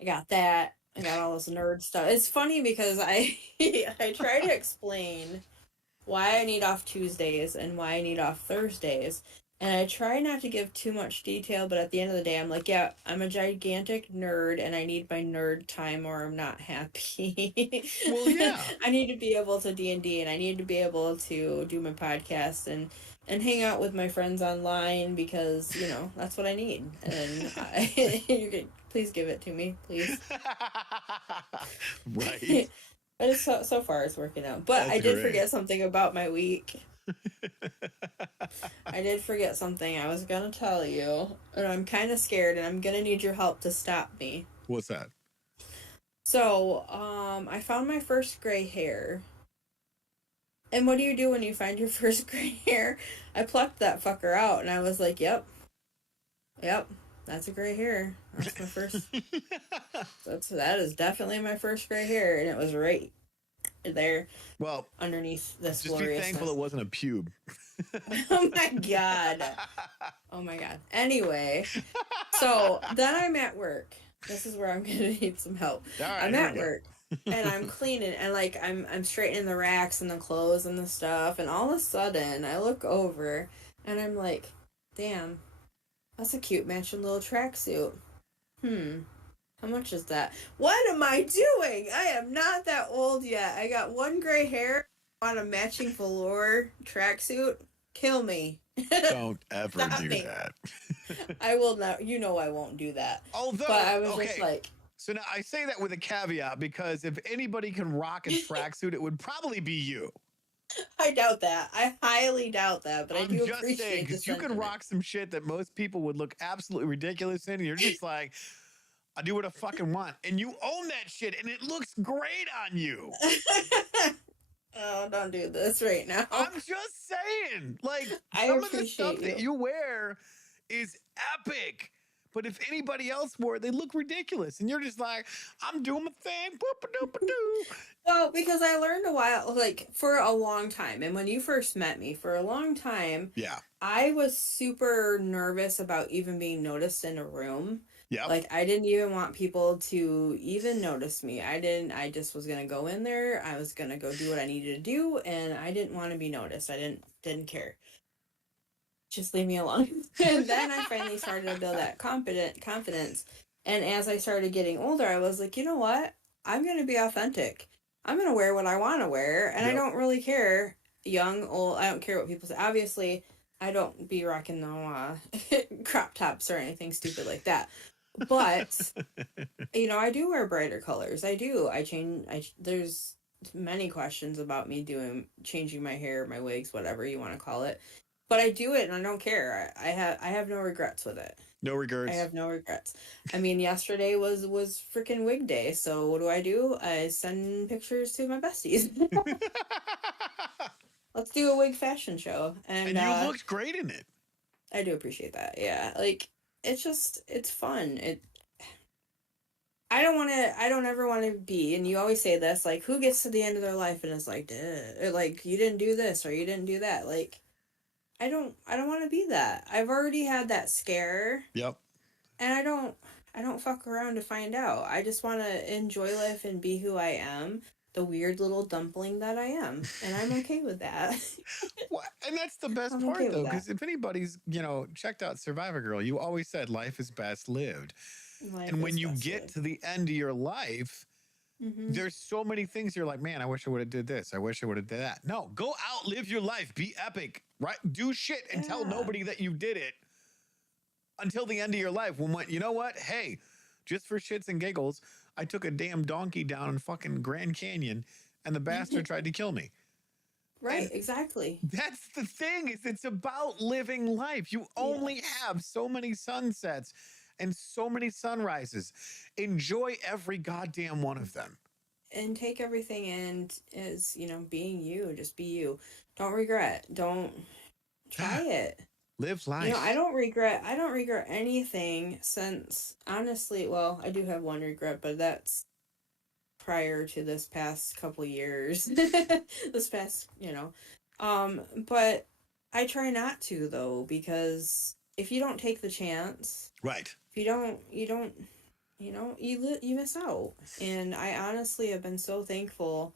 I got that. I got all this nerd stuff. It's funny because I I try to explain why I need off Tuesdays and why I need off Thursdays. And I try not to give too much detail, but at the end of the day, I'm like, yeah, I'm a gigantic nerd and I need my nerd time or I'm not happy. Well, yeah. I need to be able to D&D, and I need to be able to do my podcast and hang out with my friends online, because, you know, that's what I need. And you can please give it to me, please. Right. But it's so far it's working out. But That's I did great. forget something about my week. I did forget something I was gonna tell you, and I'm kind of scared, and I'm gonna need your help to stop me. What's that? So, I found my first gray hair. And what do you do when you find your first gray hair? I plucked that fucker out, and I was like, yep, that's a gray hair. That's my first. That is definitely my first gray hair, and it was right there. Well, underneath this. Just be thankful it wasn't a pube. Oh my god. Oh my god. Anyway, so then I'm at work. This is where I'm gonna need some help. Right, I'm at work and I'm cleaning, and like I'm straightening the racks and the clothes and the stuff, and all of a sudden I look over and I'm like, damn, that's a cute matching little tracksuit. How much is that? What am I doing? I am not that old yet. I got one gray hair on a matching velour tracksuit. Kill me. Don't ever do that. I will not. You know I won't do that. Although, but I was just like. So now I say that with a caveat, because if anybody can rock a tracksuit, it would probably be you. I doubt that. I highly doubt that, but I I'm do just saying, appreciate the because you can sentiment. rock some shit that most people would look absolutely ridiculous in, and you're just like, I do what I fucking want. And you own that shit, and it looks great on you. Oh, don't do this right now. I'm just saying, like, I some of the appreciate stuff that you. you wear is epic. But if anybody else wore it, they look ridiculous. And you're just like, I'm doing my thing. Boop-a-doop-a-doo. Well, because I learned a while, like for a long time, and when you first met me, for a long time, Yeah. I was super nervous about even being noticed in a room. Yep. Like I didn't even want people to even notice me. I just was gonna go in there. I was gonna go do what I needed to do, and I didn't want to be noticed. I didn't care. Just leave me alone. And then I finally started to build that confidence. And as I started getting older, I was like, you know what? I'm gonna be authentic. I'm gonna wear what I want to wear, and I Yep. don't really care, young, old. I don't care what people say. Obviously, I don't be rocking no crop tops or anything stupid like that. But I do wear brighter colors. I do. I change. There's many questions about me doing changing my hair, my wigs, whatever you want to call it, but I do it and I don't care. I have no regrets with it. No I regrets. have no regrets. I mean, yesterday was freaking wig day. So what do? I send pictures to my besties. Let's do a wig fashion show, and And you looked great in it. I do appreciate that. Yeah, like it's fun. I don't ever want to be, and you always say this, like, who gets to the end of their life and is like, duh, or like, you didn't do this or you didn't do that. Like, I don't want to be that. I've already had that scare, Yep. and I don't fuck around to find out. I just want to enjoy life and be who I am, the weird little dumpling that I am, and I'm okay with that. Well, and that's the best I'm part, okay though, with that. because if anybody's, checked out Survivor Girl, you always said life is best lived. Life And when is you best get lived. to the end of your life, Mm-hmm. there's so many things you're like, man, I wish I would have did this. I wish I would have did that. No, go out, live your life, be epic, right? Do shit and tell Yeah. nobody that you did it until the end of your life. When you know what? Hey, just for shits and giggles, I took a damn donkey down in fucking Grand Canyon, and the bastard tried to kill me. Right. And Exactly. that's the thing, is it's about living life. You only Yes. have so many sunsets and so many sunrises. Enjoy every goddamn one of them. And take everything in as being you. Just be you. Don't regret. Don't try it. Live I life. don't regret anything since, honestly, well, I do have one regret, but that's prior to this past couple years. This past, but I try not to, though, because if you don't take the chance, Right. if you don't you miss out. And I honestly have been so thankful,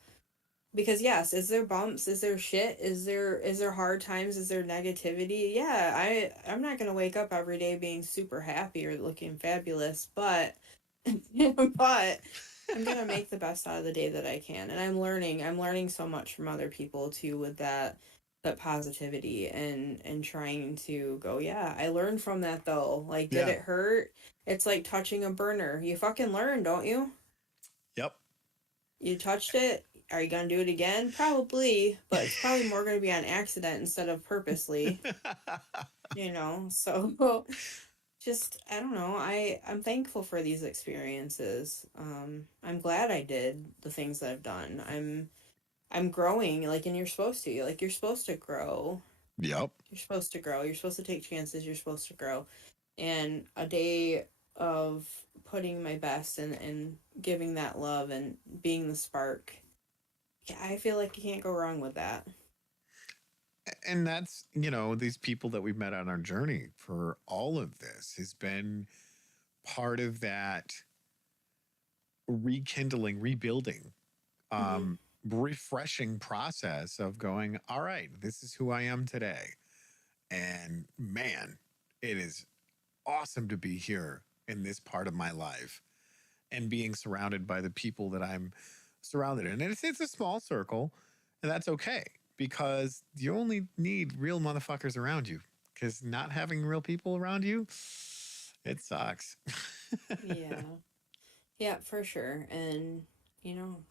because yes, is there bumps, is there shit, is there hard times, is there negativity? Yeah, I'm not going to wake up every day being super happy or looking fabulous, but but I'm going to make the best out of the day that I can. And I'm learning so much from other people too, with that positivity, and trying to go, yeah, I learned from that though. Like, did Yeah. it hurt? It's like touching a burner. You fucking learn, don't you? Yep. You touched it. Are you gonna do it again? Probably, but it's probably more gonna be on accident instead of purposely. So just, I don't know. I'm thankful for these experiences. I'm glad I did the things that I've done. I'm growing, like, and you're supposed to. Like, you're supposed to grow. Yep. You're supposed to grow. You're supposed to take chances. You're supposed to grow. And a day of putting my best and giving that love and being the spark, yeah, I feel like you can't go wrong with that. And that's, these people that we've met on our journey for all of this has been part of that rekindling, rebuilding, Mm-hmm. refreshing process of going, all right, this is who I am today. And man, it is awesome to be here in this part of my life and being surrounded by the people that I'm surrounded in. And it's a small circle, and that's okay, because you only need real motherfuckers around you. Because not having real people around you, it sucks. Yeah. Yeah, for sure. And,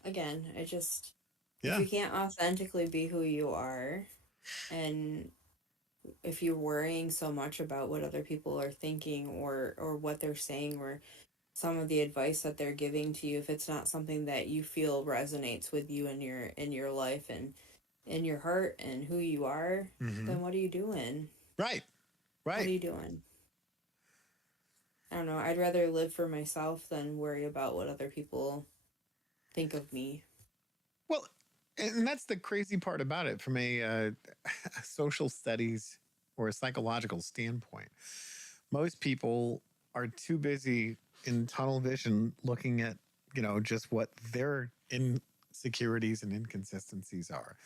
again, I just If Yeah. you can't authentically be who you are, and if you're worrying so much about what other people are thinking or what they're saying or some of the advice that they're giving to you, if it's not something that you feel resonates with you in your life and in your heart and who you are, Mm-hmm. then what are you doing? Right. What are Right. you doing? I don't know. I'd rather live for myself than worry about what other people think of me. Well, and that's the crazy part about it from a social studies or a psychological standpoint. Most people are too busy in tunnel vision looking at, just what their insecurities and inconsistencies are.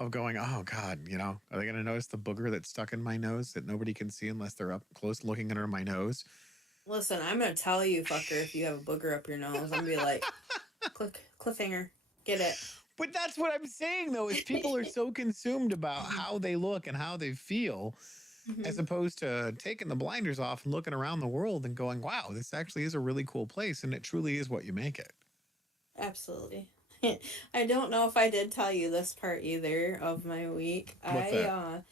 Of going, oh God, are they going to notice the booger that's stuck in my nose that nobody can see unless they're up close looking under my nose? Listen, I'm gonna tell you, fucker, if you have a booger up your nose, I'm gonna be like, cliffhanger, get it. But that's what I'm saying, though, is people are so consumed about how they look and how they feel, as Mhm. opposed to taking the blinders off and looking around the world and going, wow, this actually is a really cool place. And it truly is what you make it. Absolutely. I don't know if I did tell you this part either of my week. What's that?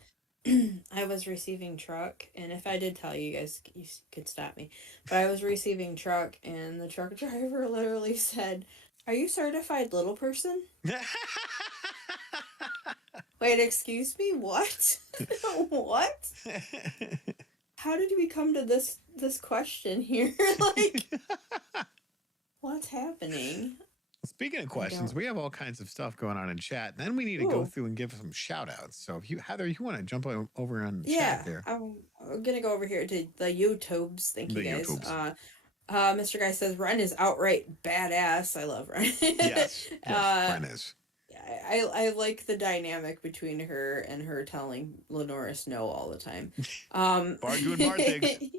I was receiving truck, and if I did tell you, guys, you could stop me. But I was receiving truck, and the truck driver literally said, "Are you certified little person?" Wait, excuse me, what? What? How did we come to this question here? Like, what's happening? Speaking of I questions, don't. we have all kinds of stuff going on in chat. Then we need to go Ooh. through and give some shout outs. So if you, Heather, you want to jump over on chat Yeah, there, I'm gonna go over here to the YouTubes. Thank the you guys. YouTubes. Mr. Guy says Ren is outright badass. I love Ren. Yes, yes, uh, Bren is. I like the dynamic between her and her telling Lenoris no all the time. Bard doing Bard things.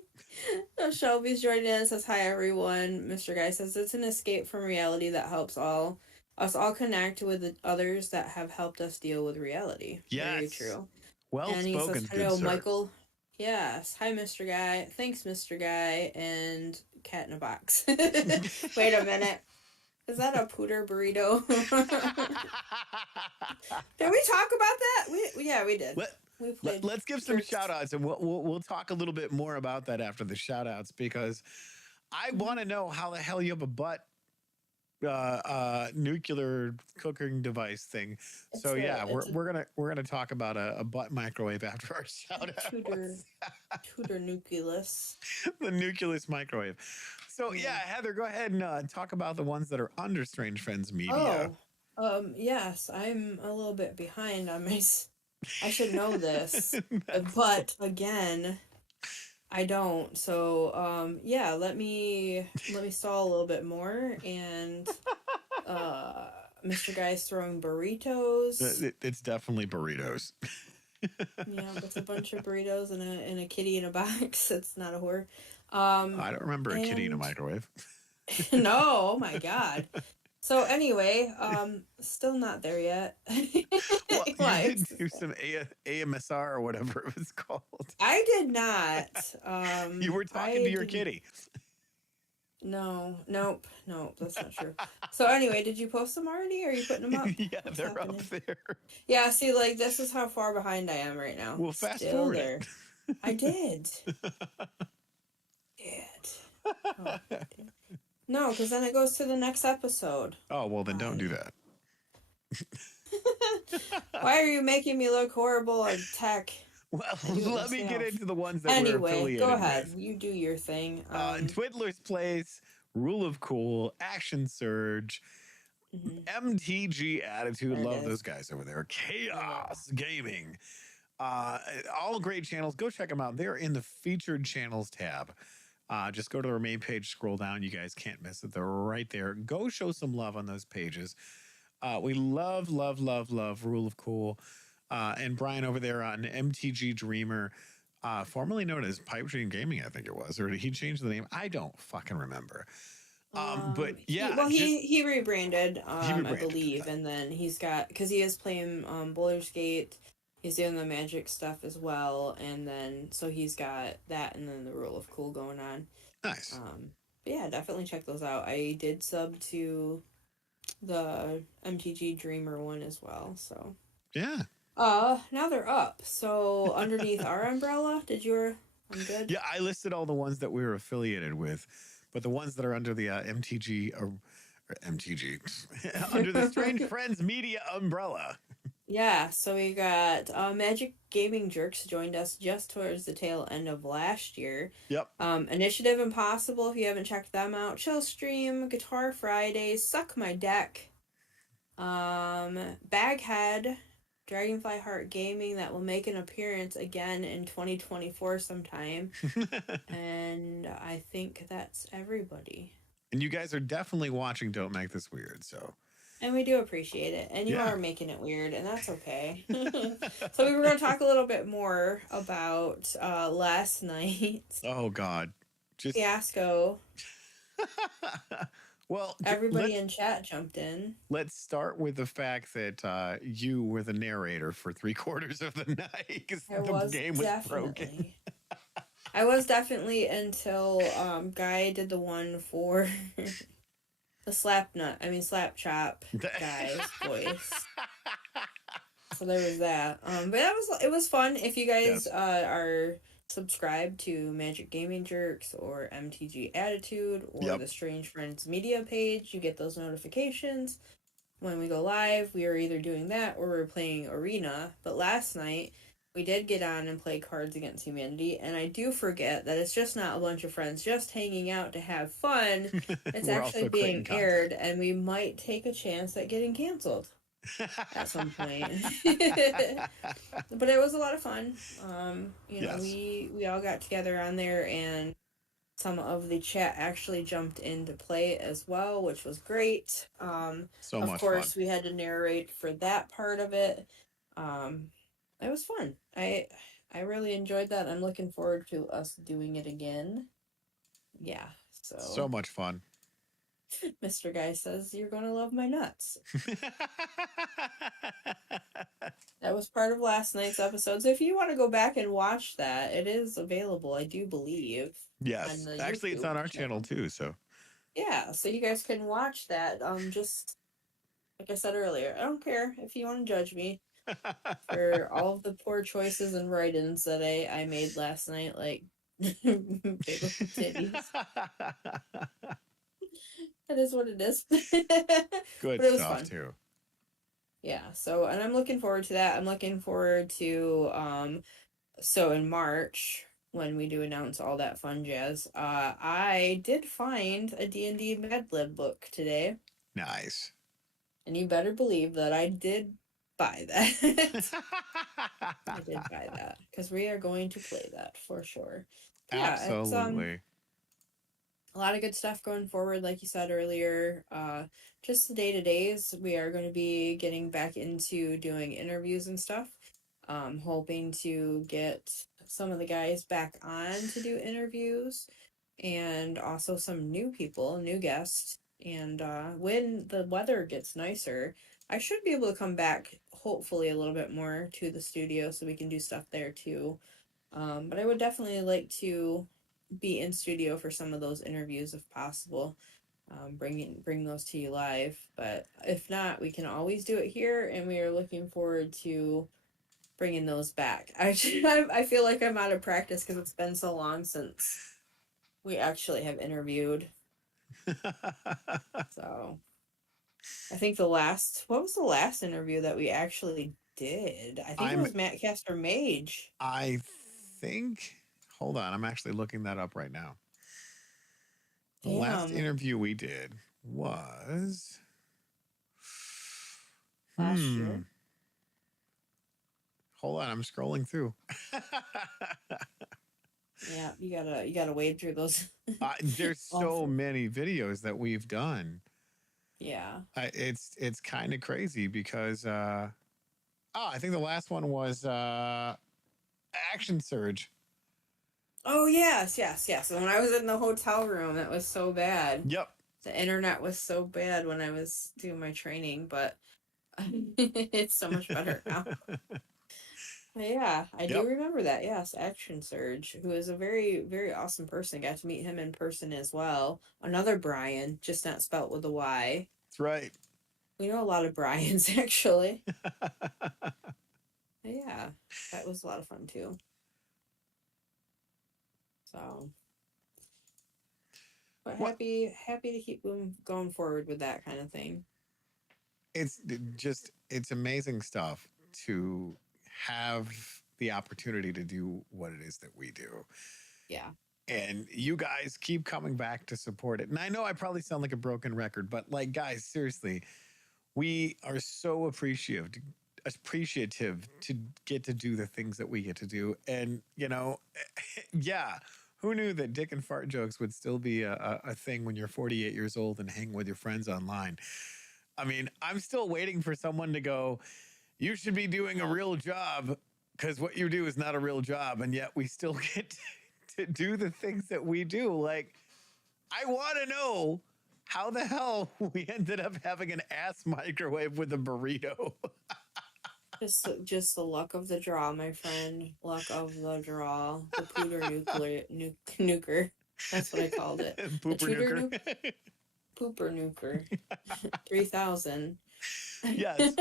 Shelby's joining in and says hi everyone. Mr. Guy says it's an escape from reality that helps us all connect with the others that have helped us deal with reality. Very Yes. true. Well And he says, spoken, good hello, sir. Michael. Yes. Hi, Mr. Guy. Thanks, Mr. Guy. And cat in a box. Wait a minute. Is that a pooter burrito? Did we talk about that? Yeah, we did. We played. Let's give some First. shout outs and we'll talk a little bit more about that after the shout outs because I want to know how the hell you have a butt nuclear cooking device thing. So yeah, It's a we're gonna talk about a butt microwave after our shout Tudor out. Tudor nucleus. The nucleus microwave. So yeah, Yeah. Heather, go ahead and talk about the ones that are under Strange Friends Media. Oh, yes, I'm a little bit behind on my. I should know this, but again, I don't. So, yeah, let me stall a little bit more and Mr. Guy's throwing burritos. It's definitely burritos. Yeah, it's a bunch of burritos and a kitty in a box. It's not a whore. I don't remember a kitty in a And microwave. no, oh my God. So anyway, still not there yet. Well, you Like, did do some AMSR or whatever it was called. I did not. You were talking to I your did. kitty. No, nope, that's not true. So anyway, did you post them already? Or are you putting them up? Yeah, What's they're happening? up there. Yeah, see, like this is how far behind I am right now. Well, fast Still forward there. it. I did. Oh, no, because then it goes to the next episode. Oh, well, then don't do that. Why are you making me look horrible at tech? Well, I do it let me get myself. into the ones that we're Anyway, affiliated go ahead. with. You do your thing. Twiddler's Place, Rule of Cool, Action Surge, MTG Attitude. There it Love is. those guys over there. Chaos Gaming. All great channels. Go check them out. They're in the featured channels tab. Just go to their main page, scroll down. You guys can't miss it. They're right there. Go show some love on those pages. We love Rule of Cool. And Brian over there on MTG Dreamer, formerly known as Pipe Dream Gaming, I think it was, or did he change the name? I don't fucking remember. But yeah, he rebranded, he I rebranded. believe, and then he's got, because he is playing Baldur's Gate, he's doing the magic stuff as well, and then so he's got that, and then the Rule of Cool going on. Nice. But yeah, definitely check those out. I did sub to the MTG Dreamer one as well. So Yeah. now they're up. So underneath our umbrella, I'm good. Yeah, I listed all the ones that we were affiliated with, but the ones that are under the MTG or MTG under the Strange Friends Media umbrella. Yeah, so we got Magic Gaming Jerks joined us just towards the tail end of last year. Yep. Initiative Impossible, if you haven't checked them out, Chill Stream, Guitar Fridays, Suck My Deck, Baghead, Dragonfly Heart Gaming that will make an appearance again in 2024 sometime. And I think that's everybody. And you guys are definitely watching Don't Make This Weird, so. And we do appreciate it. And you Yeah. are making it weird, and that's okay. So we were going to talk a little bit more about last night. Oh, God. Just Fiasco. Well, everybody in chat jumped in. Let's start with the fact that you were the narrator for 3/4 of the night because the game was broken. I was definitely until Guy did the one for the slap chop guy's voice. So there was that. But it was fun. If you guys are subscribed to Magic Gaming Jerks or MTG Attitude or the Strange Friends Media page, you get those notifications when we go live. We are either doing that or we're playing Arena. But last night we did get on and play Cards Against Humanity, and I do forget that it's just not a bunch of friends just hanging out to have fun. It's actually being aired, and we might take a chance at getting canceled at some point. But it was a lot of fun. We all got together on there, and some of the chat actually jumped into play as well, which was great. Of course, we had to narrate for that part of it. It was fun. I really enjoyed that. I'm looking forward to us doing it again. Yeah, so much fun. Mr. Guy says, you're going to love my nuts. That was part of last night's episode. So if you want to go back and watch that, it is available, I do believe. Yes. Actually, it's on our channel too, so. Yeah, so you guys can watch that. Just like I said earlier, I don't care if you want to judge me for all of the poor choices and write-ins that I made last night, like big old titties. That is what it is. Good but stuff too. Yeah, and I'm looking forward to that. I'm looking forward to so in March when we do announce all that fun jazz, I did find a D&D Mad Lib book today. Nice. And you better believe that I did buy that. I did buy that because we are going to play that for sure. Yeah, absolutely. It's a lot of good stuff going forward, like you said earlier. Just the day-to-days, we are going to be getting back into doing interviews and stuff. Hoping to get some of the guys back on to do interviews, and also some new people, new guests. And when the weather gets nicer, I should be able to come back, hopefully, a little bit more to the studio so we can do stuff there too. But I would definitely like to be in studio for some of those interviews if possible. Bring those to you live. But if not, we can always do it here, and we are looking forward to bringing those back. I feel like I'm out of practice because it's been so long since we actually have interviewed. So I think what was the last interview that we actually did? I think it was Matt Castor Mage. I think, hold on, I'm actually looking that up right now. The last interview we did was last year. Hold on, I'm scrolling through. Yeah, you gotta wade through those. There's so many videos that we've done. Yeah, it's kind of crazy because I think the last one was Action Surge. Oh yes. And when I was in the hotel room, it was so bad. Yep. The internet was so bad when I was doing my training, but it's so much better now. Yeah, I do remember that. Yes, Action Surge, who is a very, very awesome person. Got to meet him in person as well. Another Brian, just not spelt with a Y. That's right. We know a lot of Brian's actually. But yeah, that was a lot of fun too. So, but What happy to keep going forward with that kind of thing. it's just it's amazing stuff to have the opportunity to do what it is that we do. Yeah. And you guys keep coming back to support it. And I know I probably sound like a broken record, but like guys, seriously, we are so appreciative to get to do the things that we get to do. And yeah, who knew that dick and fart jokes would still be a thing when you're 48 years old and hang with your friends online? I mean, I'm still waiting for someone to go, you should be doing a real job because what you do is not a real job. And yet we still get to do the things that we do. Like, I want to know how the hell we ended up having an ass microwave with a burrito. Just the luck of the draw, my friend. Luck of the draw. The nuker. That's what I called it. The Pooper nuker. pooper nuker. 3000. Yes.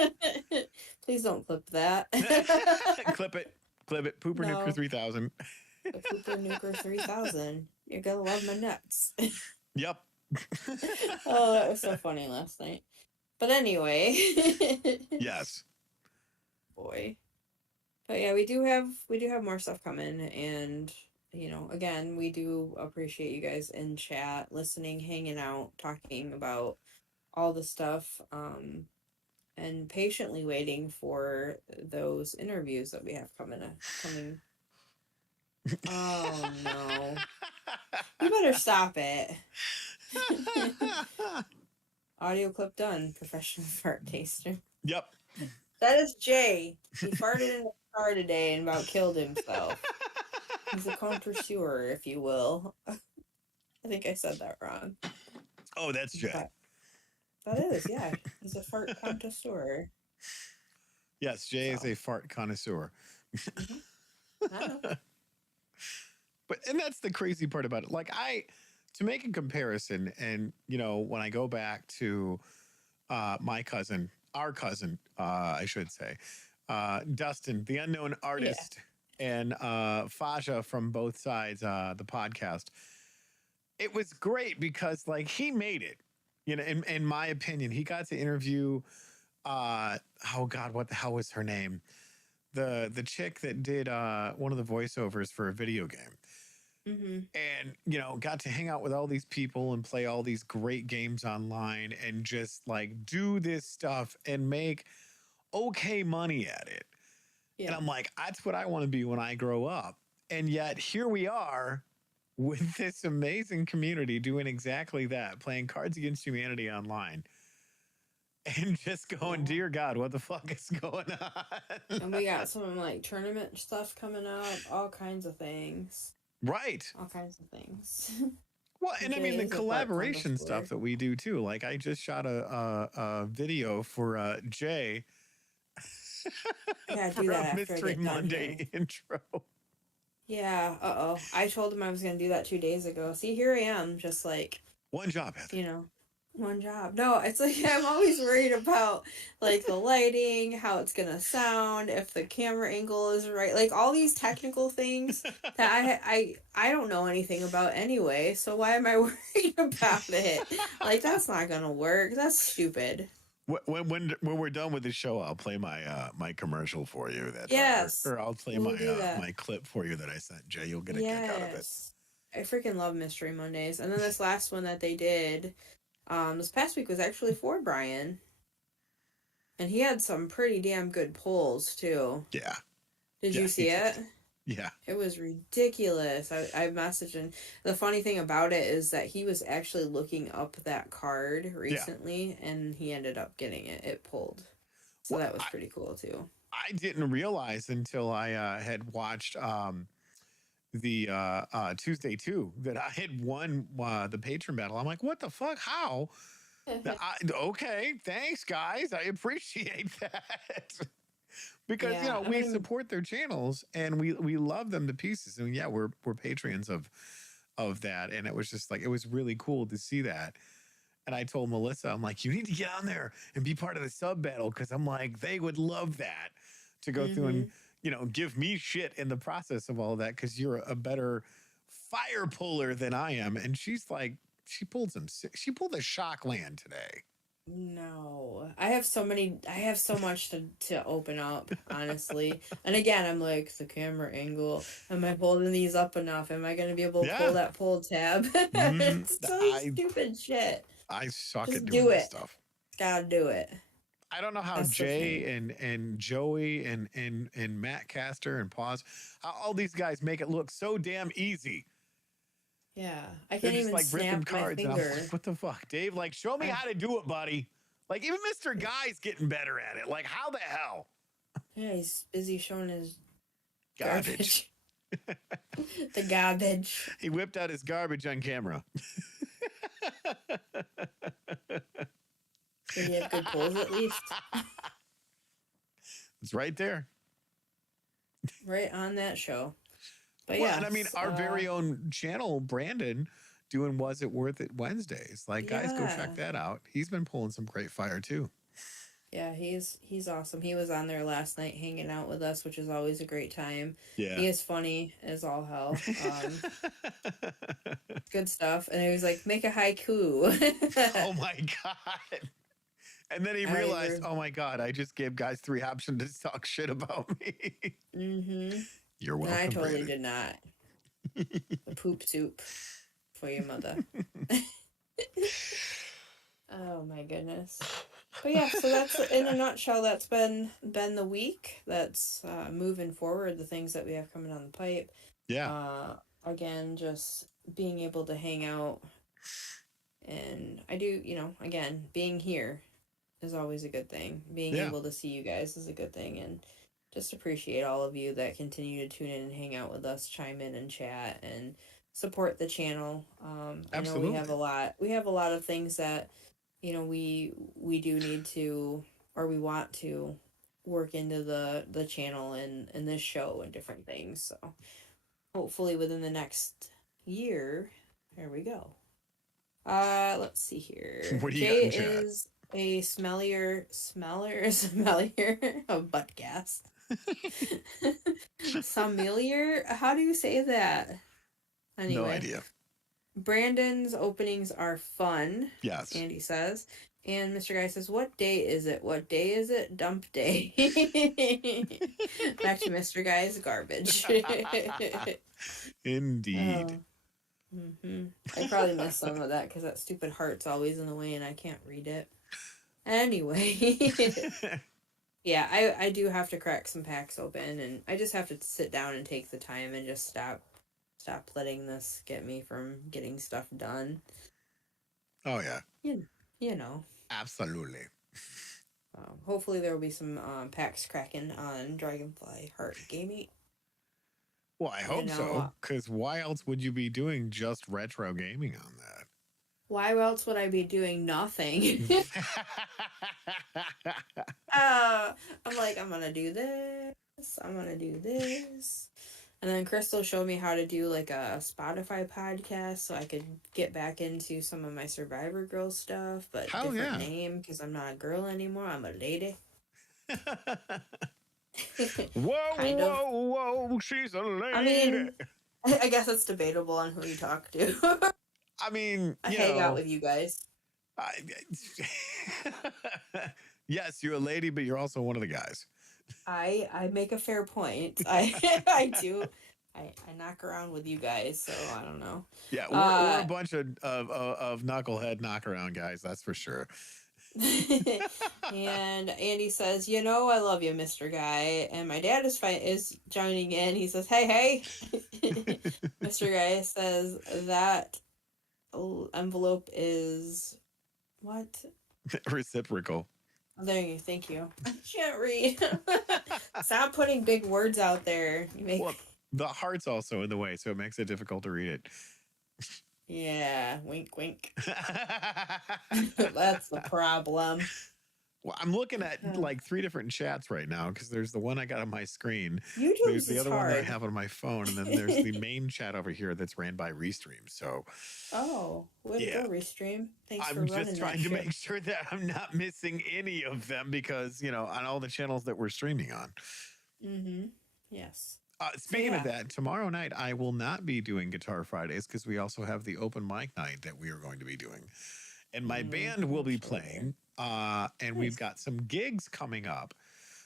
Please don't clip that. Clip it. Pooper nuker 3000. The pooper nuker 3000. You're gonna love my nuts. Yep. Oh, that was so funny last night. But anyway. Yes. Boy. But yeah, we do have more stuff coming, and again, we do appreciate you guys in chat, listening, hanging out, talking about all the stuff, and patiently waiting for those interviews that we have coming. Oh no. You better stop it. Audio clip done, professional fart taster. Yep. That is Jay. He farted in the car today and about killed himself. He's a connoisseur, if you will. I think I said that wrong. Oh, that's Jay. But that is, yeah. He's a fart connoisseur. Yes, Jay is a fart connoisseur. Mm-hmm. I know. And that's the crazy part about it. Like to make a comparison, and when I go back to my cousin, our cousin, I should say, Dustin, the unknown artist, and Faja from both sides, the podcast. It was great because like he made it, in my opinion. He got to interview, oh God, what the hell was her name? The chick that did one of the voiceovers for a video game. Mm-hmm. And got to hang out with all these people and play all these great games online and just like do this stuff and make okay money at it. Yeah. And I'm like, that's what I want to be when I grow up. And yet here we are with this amazing community doing exactly that, playing Cards Against Humanity online. And just going, dear God, what the fuck is going on? And we got some like tournament stuff coming up, all kinds of things. Right. All kinds of things. Well, and I mean the collaboration stuff that we do too. Like I just shot a video for Jay. Yeah, do that after Mystery Monday intro. Yeah. I told him I was gonna do that 2 days ago. See, here I am, just like one job, Heather. One job. No, it's like I'm always worried about like the lighting, how it's gonna sound, if the camera angle is right, like all these technical things that I don't know anything about anyway. So why am I worried about it? Like that's not gonna work. That's stupid. When we're done with the show, I'll play my my commercial for you. That yes, or I'll play my clip for you that I sent Jay. You'll get a kick out of it. I freaking love Mystery Mondays. And then this last one that they did. This past week was actually for Brian. And he had some pretty damn good polls, too. Yeah. Did you see it? Yeah. It was ridiculous. I messaged him. The funny thing about it is that he was actually looking up that card recently, and he ended up getting it. It pulled. So that was pretty cool, too. I didn't realize until I had watched the Tuesday 2 that I had won the patron battle. I'm like, what the fuck? How? Okay, thanks guys. I appreciate that. Because we support their channels and we love them to pieces. And we're patrons of that. And it was just like it was really cool to see that. And I told Melissa, I'm like, you need to get on there and be part of the sub battle because I'm like, they would love that to go through and, give me shit in the process of all of that because you're a better fire puller than I am. And she's like, she pulled a shock land today. No, I have so much to open up, honestly. And again, I'm like, the camera angle, am I holding these up enough? Am I going to be able to pull that pull tab? It's so stupid shit. I suck Just at doing this stuff. Gotta do it. I don't know how Jay and Joey and Matt Caster and Pause, how all these guys make it look so damn easy. Yeah, I can't even like snap my finger. And I'm like, what the fuck, Dave? Like, show me how to do it, buddy. Like, even Mr. Guy's getting better at it. Like, how the hell? Yeah, he's busy showing his garbage. The garbage. He whipped out his garbage on camera. Did he have good pulls at least? It's right there. Right on that show. But well, and I mean, our very own channel, Brandon, doing Was It Worth It Wednesdays. Like, guys, go check that out. He's been pulling some great fire, too. Yeah, he's awesome. He was on there last night hanging out with us, which is always a great time. Yeah. He is funny as all hell. Good stuff. And he was like, make a haiku. Oh, my God. And then he realized, oh, my God, I just gave guys 3 options to talk shit about me. Mm-hmm. You're welcome. And I totally did not. The poop soup for your mother. Oh my goodness. But yeah, so that's in a nutshell. That's been the week. That's moving forward. The things that we have coming on the pipe. Yeah. Again, just being able to hang out, and I do. Again, being here is always a good thing. Being able to see you guys is a good thing, and just appreciate all of you that continue to tune in and hang out with us, chime in and chat, and support the channel. I know we have a lot of things that, we do need to, or we want to work into the channel and this show and different things. So hopefully within the next year, there we go. Let's see here. What do you Jay got in chat? is a smellier of butt gas. Sommelier? How do you say that? Anyway, no idea. Brandon's openings are fun. Yes. Andy says. And Mr. Guy says, what day is it? What day is it? Dump day. Back to Mr. Guy's garbage. Indeed. I probably missed some of that because that stupid heart's always in the way and I can't read it. Anyway. Yeah, I do have to crack some packs open, and I just have to sit down and take the time and just stop letting this get me from getting stuff done. Oh, yeah. You know. Absolutely. Hopefully there will be some packs cracking on Dragonfly Heart Gaming. Well, I hope so, because why else would you be doing just retro gaming on that? Why else would I be doing nothing? I'm like, I'm gonna do this. I'm gonna do this. And then Crystal showed me how to do like a Spotify podcast so I could get back into some of my Survivor Girl stuff, but different name because I'm not a girl anymore. I'm a lady. Whoa, she's a lady. I mean, I guess it's debatable on who you talk to. I mean, I hang out with you guys. Yes, you're a lady, but you're also one of the guys. I make a fair point. I do. I knock around with you guys, so I don't know. Yeah, we're a bunch of knucklehead knock around guys, that's for sure. And Andy says, I love you, Mr. Guy. And my dad is joining in. He says, hey. Mr. Guy says that envelope is what? Reciprocal. There you go. Thank you. I can't read. Stop putting big words out there. Well, the heart's also in the way, so it makes it difficult to read it. Yeah, wink, wink. That's the problem. Well, I'm looking at like 3 different chats right now because there's the one I got on my screen. There's YouTube's the is other one that I hard. have on my phone, and then there's the main chat over here that's ran by Restream. So, Oh, way to yeah, go, Restream. Thanks for I'm just running that trying to ship. make sure that I'm not missing any of them because, on all the channels that we're streaming on. Mm-hmm. Yes. So Speaking of yeah. that, tomorrow night I will not be doing Guitar Fridays because we also have the open mic night that we are going to be doing. And my band will be Sure. playing, and we've Nice. got some gigs coming up.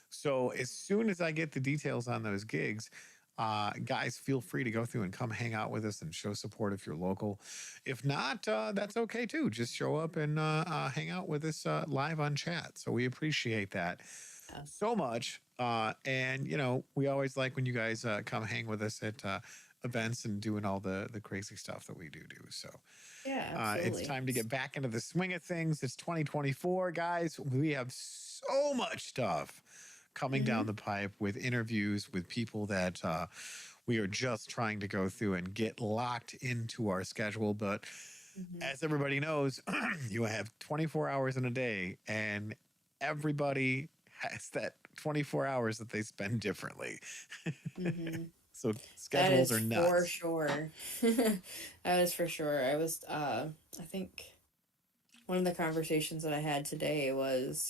So as soon as I get the details on those gigs, guys, feel free to go through and come hang out with us and show support if you're local. If not, that's okay too. Just show up and hang out with us live on chat. So we appreciate that Yeah. so much. And we always like when you guys come hang with us at events and doing all the crazy stuff that we do. So Yeah, it's absolutely. time to get back into the swing of things. It's 2024, guys. We have so much stuff coming Mm-hmm. down the pipe with interviews with people that we are just trying to go through and get locked into our schedule. But Mm-hmm. as everybody knows, you have 24 hours in a day, and everybody has that 24 hours that they spend differently. Mm-hmm. So That schedules is are for nuts. sure. That is for sure. I think one of the conversations that I had today was,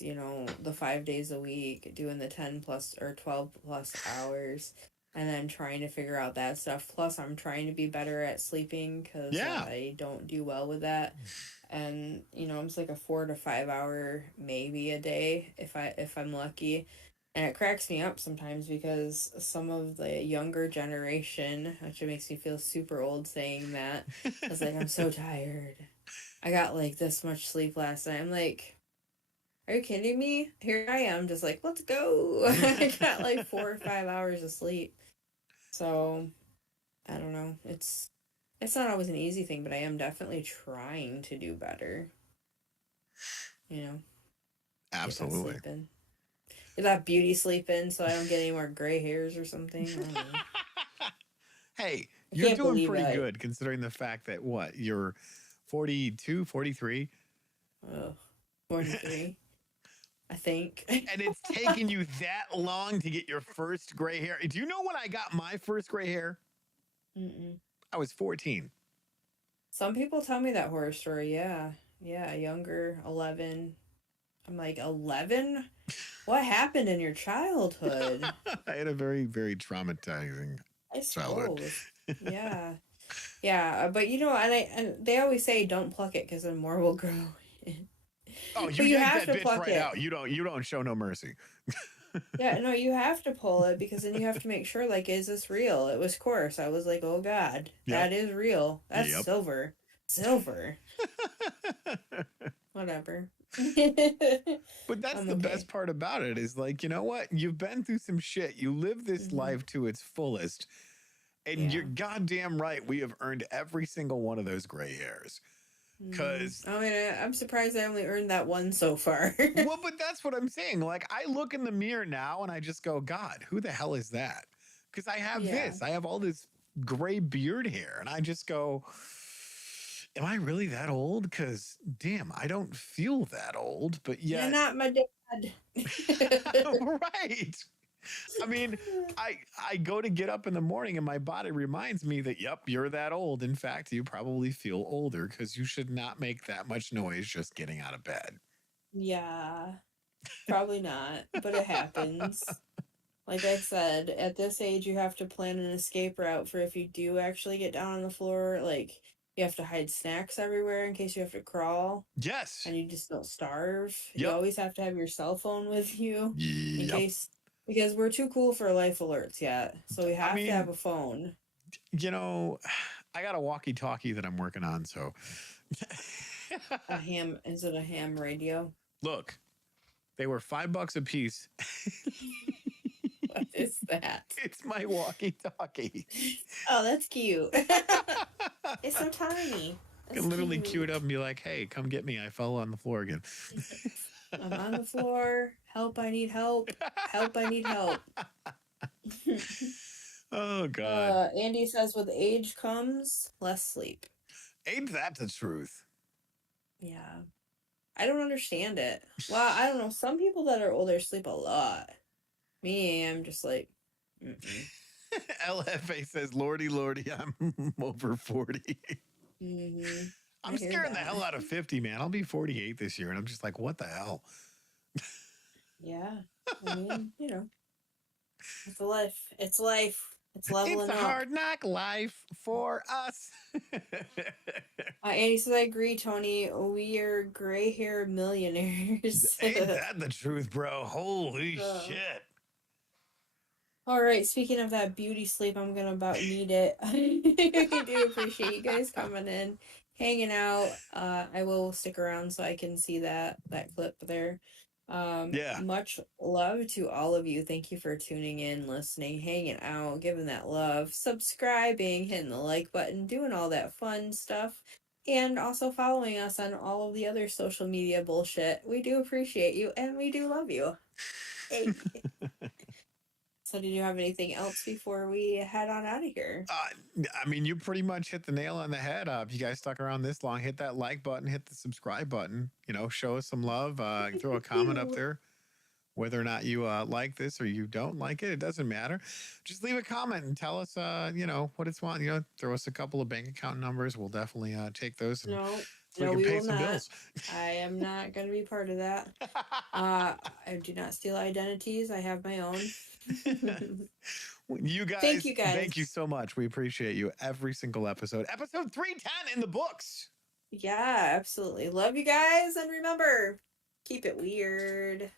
the 5 days a week, doing the 10 plus or 12 plus hours, and then trying to figure out that stuff. Plus, I'm trying to be better at sleeping because Yeah. I don't do well with that. And, I'm just like a 4 to 5 hour maybe a day if I'm lucky. And it cracks me up sometimes because some of the younger generation, which it makes me feel super old saying that, is like, I'm so tired. I got like this much sleep last night. I'm like, are you kidding me? Here I am, just like, let's go. I got like 4 or 5 hours of sleep. So I don't know. It's not always an easy thing, but I am definitely trying to do better. You know, get that Absolutely. sleep in. Get that beauty sleep in so I don't get any more gray hairs or something. I don't know. Hey, I you're can't doing believe pretty I good considering the fact that you're 42, 43, ugh, 43, I think. and it's taken you that long to get your first gray hair. Do you know when I got my first gray hair? Mm-mm. I was 14. Some people tell me that horror story. Yeah. Yeah, younger, 11. I'm like, 11? What happened in your childhood? I had a very, very traumatizing I childhood. suppose. Yeah. Yeah, but and they always say don't pluck it because then more will grow. Oh, you But you yank have that to bitch pluck right it. out. You don't show no mercy. Yeah, no, you have to pull it because then you have to make sure, like, is this real? It was coarse. I was like, oh God, Yep. that is real. That's Yep. silver. Silver. Whatever. But that's I'm the best okay. part about it is like, you know what? You've been through some shit. You live this Hmm. life to its fullest. And you're Yeah. goddamn right. We have earned every single one of those gray hairs. Cause I mean, I'm surprised I only earned that one so far. well, but that's what I'm saying. Like I look in the mirror now and I just go, God, who the hell is that? Because I have Yeah. this. I have all this gray beard hair. And I just go, am I really that old? Because damn, I don't feel that old, but You're yet not my dad. right. I mean, I go to get up in the morning and my body reminds me that yep, you're that old. In fact, you probably feel older because you should not make that much noise just getting out of bed. Yeah. Probably not, but it happens. Like I said, at this age, you have to plan an escape route for if you do actually get down on the floor. Like, you have to hide snacks everywhere in case you have to crawl Yes. and you just don't starve. You Yep. always have to have your cell phone with you in Yep. case, because we're too cool for life alerts yet. So we I have to have mean, a phone. I got a walkie-talkie that I'm working on, so Is it a ham radio? look, they were $5 a piece. What is that? It's my walkie-talkie. Oh, that's cute. It's so tiny. I That's can literally cue it cute. up and be like, hey, come get me. I fell on the floor again. I'm on the floor. Help, I need help. Help, I need help. Oh, God. Andy says with age comes less sleep. Ain't that the truth? Yeah. I don't understand it. Well, I don't know. Some people that are older sleep a lot. Me, I'm just like, mm-mm. LFA says, Lordy, Lordy, I'm over 40. Mm-hmm. I I'm hear scaring the that. hell out of 50, man. I'll be 48 this year. And I'm just like, what the hell? Yeah. I mean, it's a life. It's life. It's It's leveling a up. hard knock life for us. Andy says, I agree, Tony. We are gray hair millionaires. Ain't that the truth, bro? Holy Uh, shit. all right. Speaking of that beauty sleep, I'm going to about need it. I do appreciate you guys coming in, hanging out. I will stick around so I can see that clip there. Yeah. Much love to all of you. Thank you for tuning in, listening, hanging out, giving that love, subscribing, hitting the like button, doing all that fun stuff, and also following us on all of the other social media bullshit. We do appreciate you and we do love you. Hey. So, did you have anything else before we head on out of here? I mean, you pretty much hit the nail on the head. If you guys stuck around this long, hit that like button, hit the subscribe button. Show us some love. Throw a comment up there. Whether or not you like this or you don't like it, it doesn't matter. Just leave a comment and tell us, what it's want. Throw us a couple of bank account numbers. We'll definitely take those and No, so we no, can we pay will some not. bills. I am not going to be part of that. I do not steal identities. I have my own. You Thank guys, you guys. thank you so much. We appreciate you every single episode. Episode 310 in the books. Yeah, absolutely. Love you guys. And remember, keep it weird.